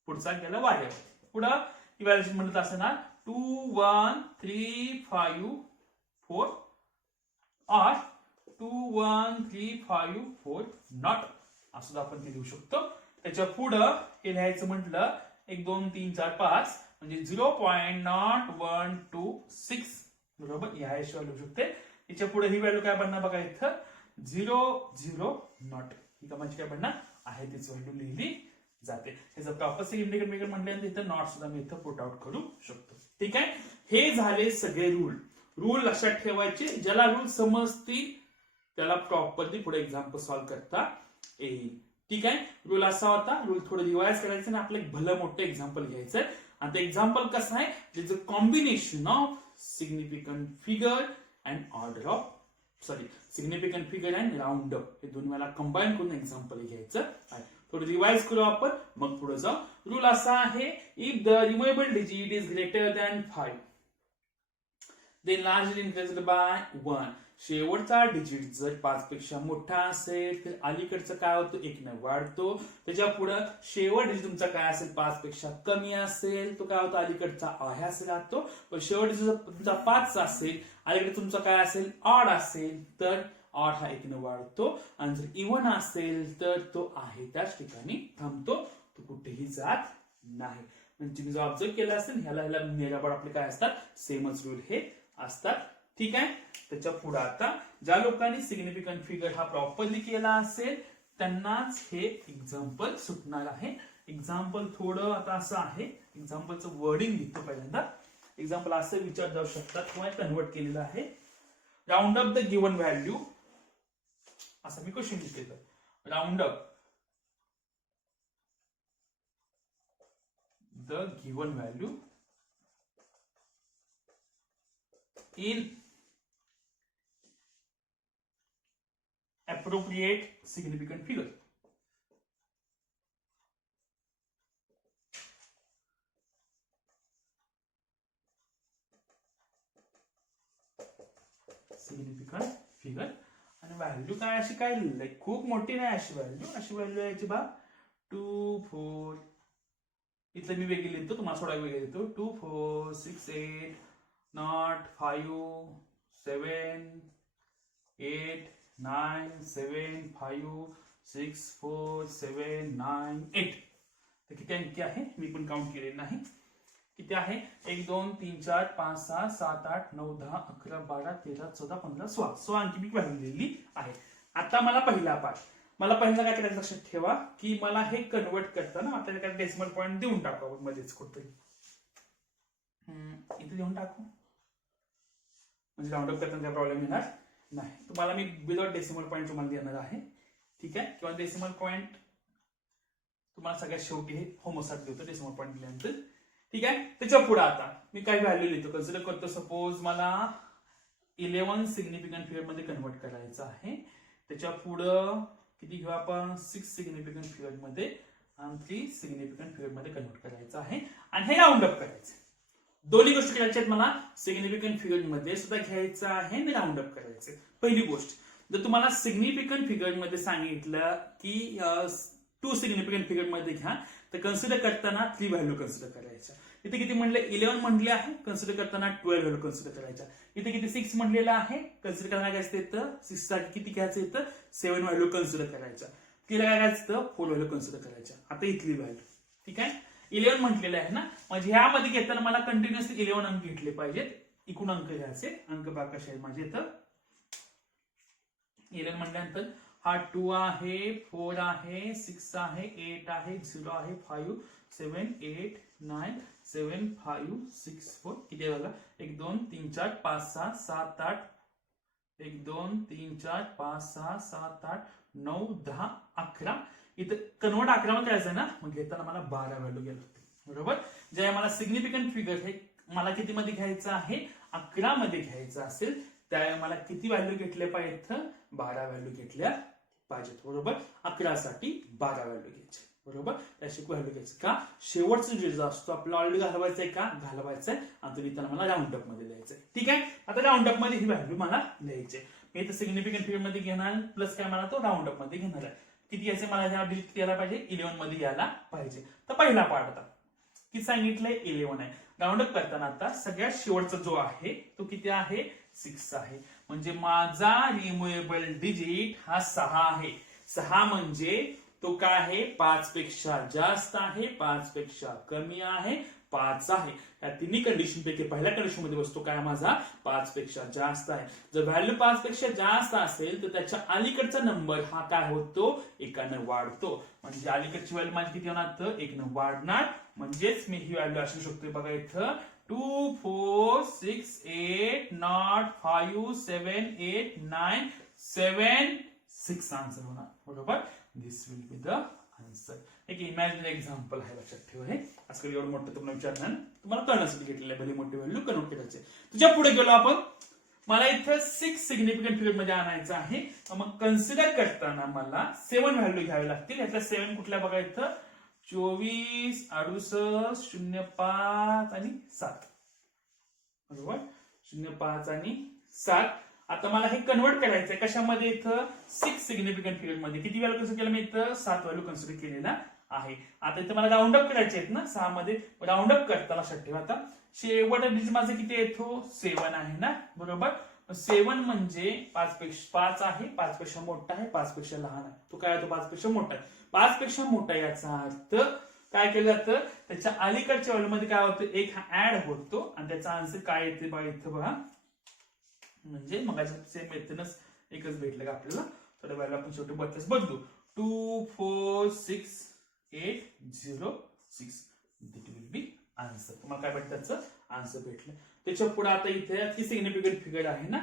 पुढचा गेला वाढेल पुढे ही व्हॅल्यू म्हणत असणार 21354 or 21354 नॉट असं आपण ते लिहू शकतो. त्याच्या पुढे हे लिहायचं म्हटलं 1 2 3 4 5 म्हणजे 0.0126 बरोबर या हिशोबाने लिहू शकते. याच्या पुढे ही व्हॅल्यू काय बनणार बघा इथं 00 नॉट ही कमाची काय बनणार आहे तीच व्हॅल्यू लिहिली जाते. त्याचं प्रॉपर सिग्निफिकंट मेकर म्हटल्यानंतर इथं नॉट सुद्धा मी इथं पुट आउट करू शकतो. ठीक आहे. हे झाले सगळे रूल लक्षात ठेवायचे ज्याला रूल समजतील त्याला प्रॉपरली पुढे एक्झाम्पल सॉल्व्ह करता येईल. ठीक आहे. रूल असा होता रूल थोडं रिवाइज करायचं आणि आपलं एक भलं मोठं एक्झाम्पल घ्यायचं आणि ते एक्झाम्पल कसं आहे त्याचं combination of significant figure and order of significant figure and round up हे दोन्ही मला कंबाईन करून एक्झाम्पल घ्यायचं आहे. थोडं रिवाइज करू आपण मग पुढे जाऊ. रूल असा आहे if the removable digit is greater than 5 then largely increased by 1. शेवटचा डिजिट जर 5 पेक्षा मोठा असेल तर अलीकडचं काय होतं 1 ने वाढतो. त्याच्या पुढे शेवट डिजिट तुमचा काय असेल 5 पेक्षा कमी असेल तो काय होतो अलीकडचा ह्याच राहतो. शेवट डिजिट तुमचा 5 असेल अलीकडे तुमचा काय असेल ऑड असेल तर ऑड हा 1 ने वाढतो. आणि जर इव्हन असेल तर तो आहे त्याच ठिकाणी थांबतो, तो कुठेही जात नाही. म्हणजे तुम्ही जो ऑब्झर्व केला असेल ह्याला निराबड आपले काय असतात सेमच रूल हे असतात. ठीक आहे. त्याच्या पुढे आता ज्या लोकांनी सिग्निफिकंट फिगर हा प्रॉपरली केला असेल त्यांनाच हे एक्झाम्पल सुटणार आहे. एक्झाम्पल थोडं आता असं आहे, एक्झाम्पलचं वर्डिंग लिहितो पहिल्यांदा. एक्झाम्पल असं विचार जाऊ शकतात किंवा कन्वर्ट केलेलं आहे. Round up the given value, असं मी क्वेश्चन लिहिलेलं. Round up the given value in appropriate significant figure. Significant figure आणि व्हॅल्यू काय अशी काय लिहिलंय खूप मोठी नाही अशी व्हॅल्यू याची बा 2 4. इथलं मी वेगळी लिहितो, तुम्हाला थोडा वेगळी लिहितो. 2 4 6 8 not 5 7 8 9 7 5 6 4 7 9 8. तर किती अंकी आहे मी पण काउंट केलेले नाही. किती आहे 1 2 3 4 5 6 7 8 9 10 11 12 13 14 15 16 अंकी मी व्हॅल्यू लिहिली आहे. आता मला पहिला काय करायचं लक्षात ठेवा की मला हे कन्वर्ट करताना आपल्याला काय डेसिमल पॉईंट देऊन टाकू आपण मध्येच कुठतरी इथे देऊन टाकू म्हणजे राऊंड अप करताना काय प्रॉब्लेम येणार नाही. तुम्हाला मी विदाउट डेसिमल पॉईंट तुम्हाला देणार आहे. ठीक आहे. किंवा डेसिमल पॉईंट तुम्हाला सगळ्यात शेवटी हे होमोसाइड देतो डेसिमल पॉईंट दिल्यानंतर. ठीक आहे. त्याच्या पुढे आता मी काय व्हॅल्यू लिहितो कन्सिडर करतो. सपोज मला 11 सिग्निफिकंट फिगर मध्ये कन्वर्ट करायचं आहे. त्याच्या पुढं किती घेऊ आपण 6 सिग्निफिकंट फिगर मध्ये आणि 3 सिग्निफिकंट फिगर मध्ये कन्वर्ट करायचं आहे आणि हे राऊंड अप करायचं. दोन्ही गोष्टी करायच्या आहेत मला. सिग्निफिकंट फिगर मध्ये सुद्धा घ्यायचं आहे आणि राऊंड अप करायचं. पहिली गोष्ट जर तुम्हाला सिग्निफिकंट फिगर मध्ये सांगितलं की 2 सिग्निफिकंट फिगर मध्ये घ्या तर कन्सिडर करताना 3 व्हॅल्यू कन्सिडर करायच्या. इथे किती म्हणले 11 म्हटले आहे कन्सिडर करताना 12 व्हॅल्यू कन्सिडर करायच्या. इथे किती 6 म्हटलेलं आहे कन्सिडर करताना काय असतं 6 साठी किती घ्यायचं येतं 7 व्हॅल्यू कन्सिडर करायच्या. तिला काय करायचं 4 व्हॅल्यू कन्सिडर करायच्या. आता इथली व्हॅल्यू ठीक आहे 11 म्हटलेलं आहे ना म्हणजे ह्यामध्ये घेताना मला कंटिन्युअसली 11 अंक घेतले पाहिजेत. एकूण अंक घ्यायचे. अंक बाग कसे आहेत माझे इथं 11 म्हटल्यानंतर हा 2 आहे 4 आहे 6 आहे 8 आहे 0 आहे 5 7 8 9 7 5 6 4 किती झाला 1 2 3 4 5 6 7 8 1 2 3 4 5 6 7 8 9 10 11. इथं कन्वर्ट 11 मध्ये करायचं ना मग घेताना मला 12 व्हॅल्यू घ्यायला लागते. बरोबर. ज्या मला सिग्निफिकंट फिगर हे मला किती मध्ये घ्यायचं आहे 11 मध्ये घ्यायचं असेल त्यावेळी मला किती व्हॅल्यू घेतल्या पाहिजेत 12 व्हॅल्यू घेतल्या पाहिजेत. बरोबर. 11 साठी 12 व्हॅल्यू घ्यायचे. बरोबर. त्याशी व्हॅल्यू घ्यायचं का शेवटचं जे असतो आपल्याला ऑलरेडी घालवायचंय का घालवायचंय आणि तुम्ही त्याला मला राऊंड अप मध्ये द्यायचंय. ठीक आहे. आता राऊंड अप मध्ये ही व्हॅल्यू मला द्यायची. मी इथं सिग्निफिकंट फिगर मध्ये घेणार प्लस काय मला तो राऊंड अप मध्ये घेणार आहे. किती याचे मला डिजिट यायला पाहिजे 11 मध्ये यायला पाहिजे. तर पहिला पार्ट आता किती सांगितलंय 11 आहे. राऊंड अप करताना आता सगळ्यात शेवटचा जो आहे तो किती आहे 6 आहे. म्हणजे माझा रिमुवेबल डिजिट हा 6 आहे. 6 म्हणजे तो काय आहे 5 पेक्षा जास्त आहे 5 पेक्षा कमी आहे 5 आहे. या तिन्ही कंडिशन पैकी पहिल्या कंडिशन मध्ये बसतो काय माझा 5 पेक्षा जास्त आहे. जर व्हॅल्यू 5 पेक्षा जास्त असेल तर त्याच्या अलीकडचा नंबर हा काय होतो 1 ने वाढतो. म्हणजे अलीकडची व्हॅल्यू माझी किती होणार तर 1 ने वाढणार. म्हणजेच मी ही व्हॅल्यू असू शकतो बघा इथं 2 4 6 8 0 5 7 8 9 7 6 आन्सर होणार. बरोबर. दिस विल बी द आन्सर. एक इमॅजिनरी एक्झाम्पल आहे लक्षात ठेवा. हे आजकाल एवढं मोठं तुम्हाला विचारणार तुम्हाला कळण्यासाठी घेतलेलं आहे भले मोठी व्हॅल्यू कन्वर्ट करायचे. तुझ्या पुढे गेलो आपण मला इथं 6 सिग्निफिकंट फिगर मध्ये आणायचं आहे. मग कन्सिडर करताना मला 7 व्हॅल्यू घ्यावी लागतील. यातल्या 7 कुठल्या बघा इथं 24 68 05 आणि 7. बरोबर. 0.5 आणि 7. आता मला हे कन्वर्ट करायचंय कशामध्ये इथं 6 सिग्निफिकंट फिगर मध्ये. किती व्हॅल्यू कन्सिडर केलं मी इथं 7 व्हॅल्यू कन्सिडर केलेला आहे. आता इथं मला राऊंड अप करायचे आहेत ना 6 मध्ये. राऊंड अप करता लक्षात ठेवा. आता शेवट डिजिट माझं किती येतो 7 आहे ना बरोबर. 7 म्हणजे 5 आहे, 5 पेक्षा मोठा आहे, 5 पेक्षा लहान आहे. तो काय होतो 5 पेक्षा मोठा आहे. 5 पेक्षा मोठा याचा अर्थ काय केलं जातं त्याच्या अलीकडच्या व्हॅल्यू मध्ये काय होतं 1 हा ऍड होतो आणि त्याचा आन्सर काय येते बघा इथं बघा. म्हणजे मग सेम मेथडच एकच भेटलं का आपल्याला. थोड्या व्हॅल्यू आपण शेवटी बदलू. 2 4 6 8 0 6 दिट विल बी आन्सर. तुम्हाला काय भेटतं त्याचं आन्सर भेटलं. त्याच्या पुढे आता इथे ही सिग्निफिकंट फिगर आहे ना.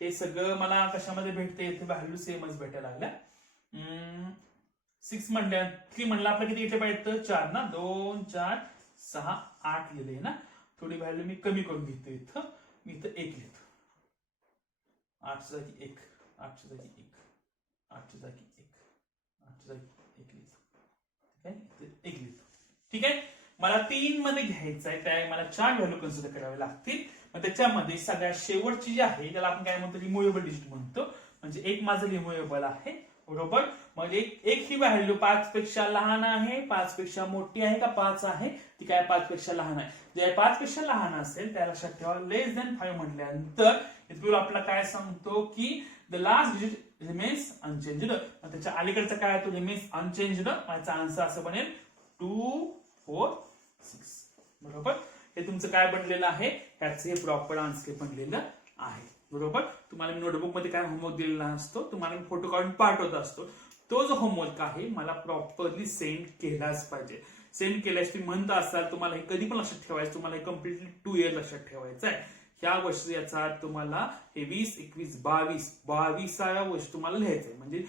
हे सगळं मला कशामध्ये भेटते इथे व्हॅल्यू सेमच भेटायला लागल्या. 6 म्हणल्या 3 म्हणलं आपलं किती इथे पाहिजे 4 ना. 2 4 6 8 लिहिले ना. थोडी व्हॅल्यू मी कमी करून घेतो इथं. मी इथं 1 लिहितो. 8 जागी 1 8 जागी 1 8 जागी 1 8 जागी 1 लिहितो. ठीक आहे इथे 1 लिहितो. ठीक आहे. मला 3 मध्ये घ्यायचं आहे त्या मला 4 व्हॅल्यू कन्सिडर करावे लागतील. मग त्याच्यामध्ये सगळ्यात शेवटची जी आहे त्याला आपण काय म्हणतो रिमुव्हेबल डिजिट म्हणतो. म्हणजे एक माझं रिमुव्हेबल आहे बरोबर. मग एक ही व्हॅल्यू 5 पेक्षा लहान आहे 5 पेक्षा मोठी आहे का 5 आहे ती काय 5 पेक्षा लहान आहे. जे 5 पेक्षा लहान असेल त्या लक्षात ठेवा. लेस दॅन 5 म्हटल्यानंतर इथून आपल्याला काय सांगतो की the last digit remains unchanged. त्याच्या अलीकडचा काय तो रिमेन्स अनचेंज्ड. माझा आन्सर असं बनेल 2 4 6 बरोबर. हे तुमचं काय बनलेलं आहे ह्याचं हे प्रॉपर आन्सर बनलेलं आहे बरोबर. तुम्हाला मी नोटबुक मध्ये काय होमवर्क दिलेला असतो तुम्हाला मी फोटो काढून पाठवत असतो. तो जो होमवर्क आहे मला प्रॉपरली सेंड केलाच पाहिजे. सेंड केल्यास तुम्ही म्हणता असाल तुम्हाला हे कधी पण लक्षात ठेवायचं. तुम्हाला हे कम्प्लिटली 2 इयर लक्षात ठेवायचं आहे. ह्या वर्षी याचा अर्थ तुम्हाला हे 20 21 22व्या वर्ष तुम्हाला लिहायचंय. म्हणजे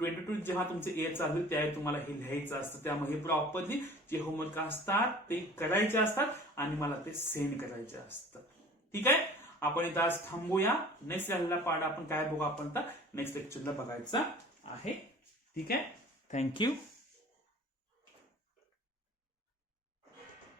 22 जेव्हा तुमचं इयर चालू होईल त्यावेळी तुम्हाला हे लिहायचं असतं. त्यामुळे हे प्रॉपरली जे होमवर्क असतात ते करायचे असतात आणि मला ते सेंड करायचे असतात. ठीक आहे. आपण इथं आज थांबूया. नेक्स्ट झालेला पार्ट आपण काय बघू आपण नेक्स्ट लेक्चरला बघायचा आहे. ठीक आहे. थँक्यू.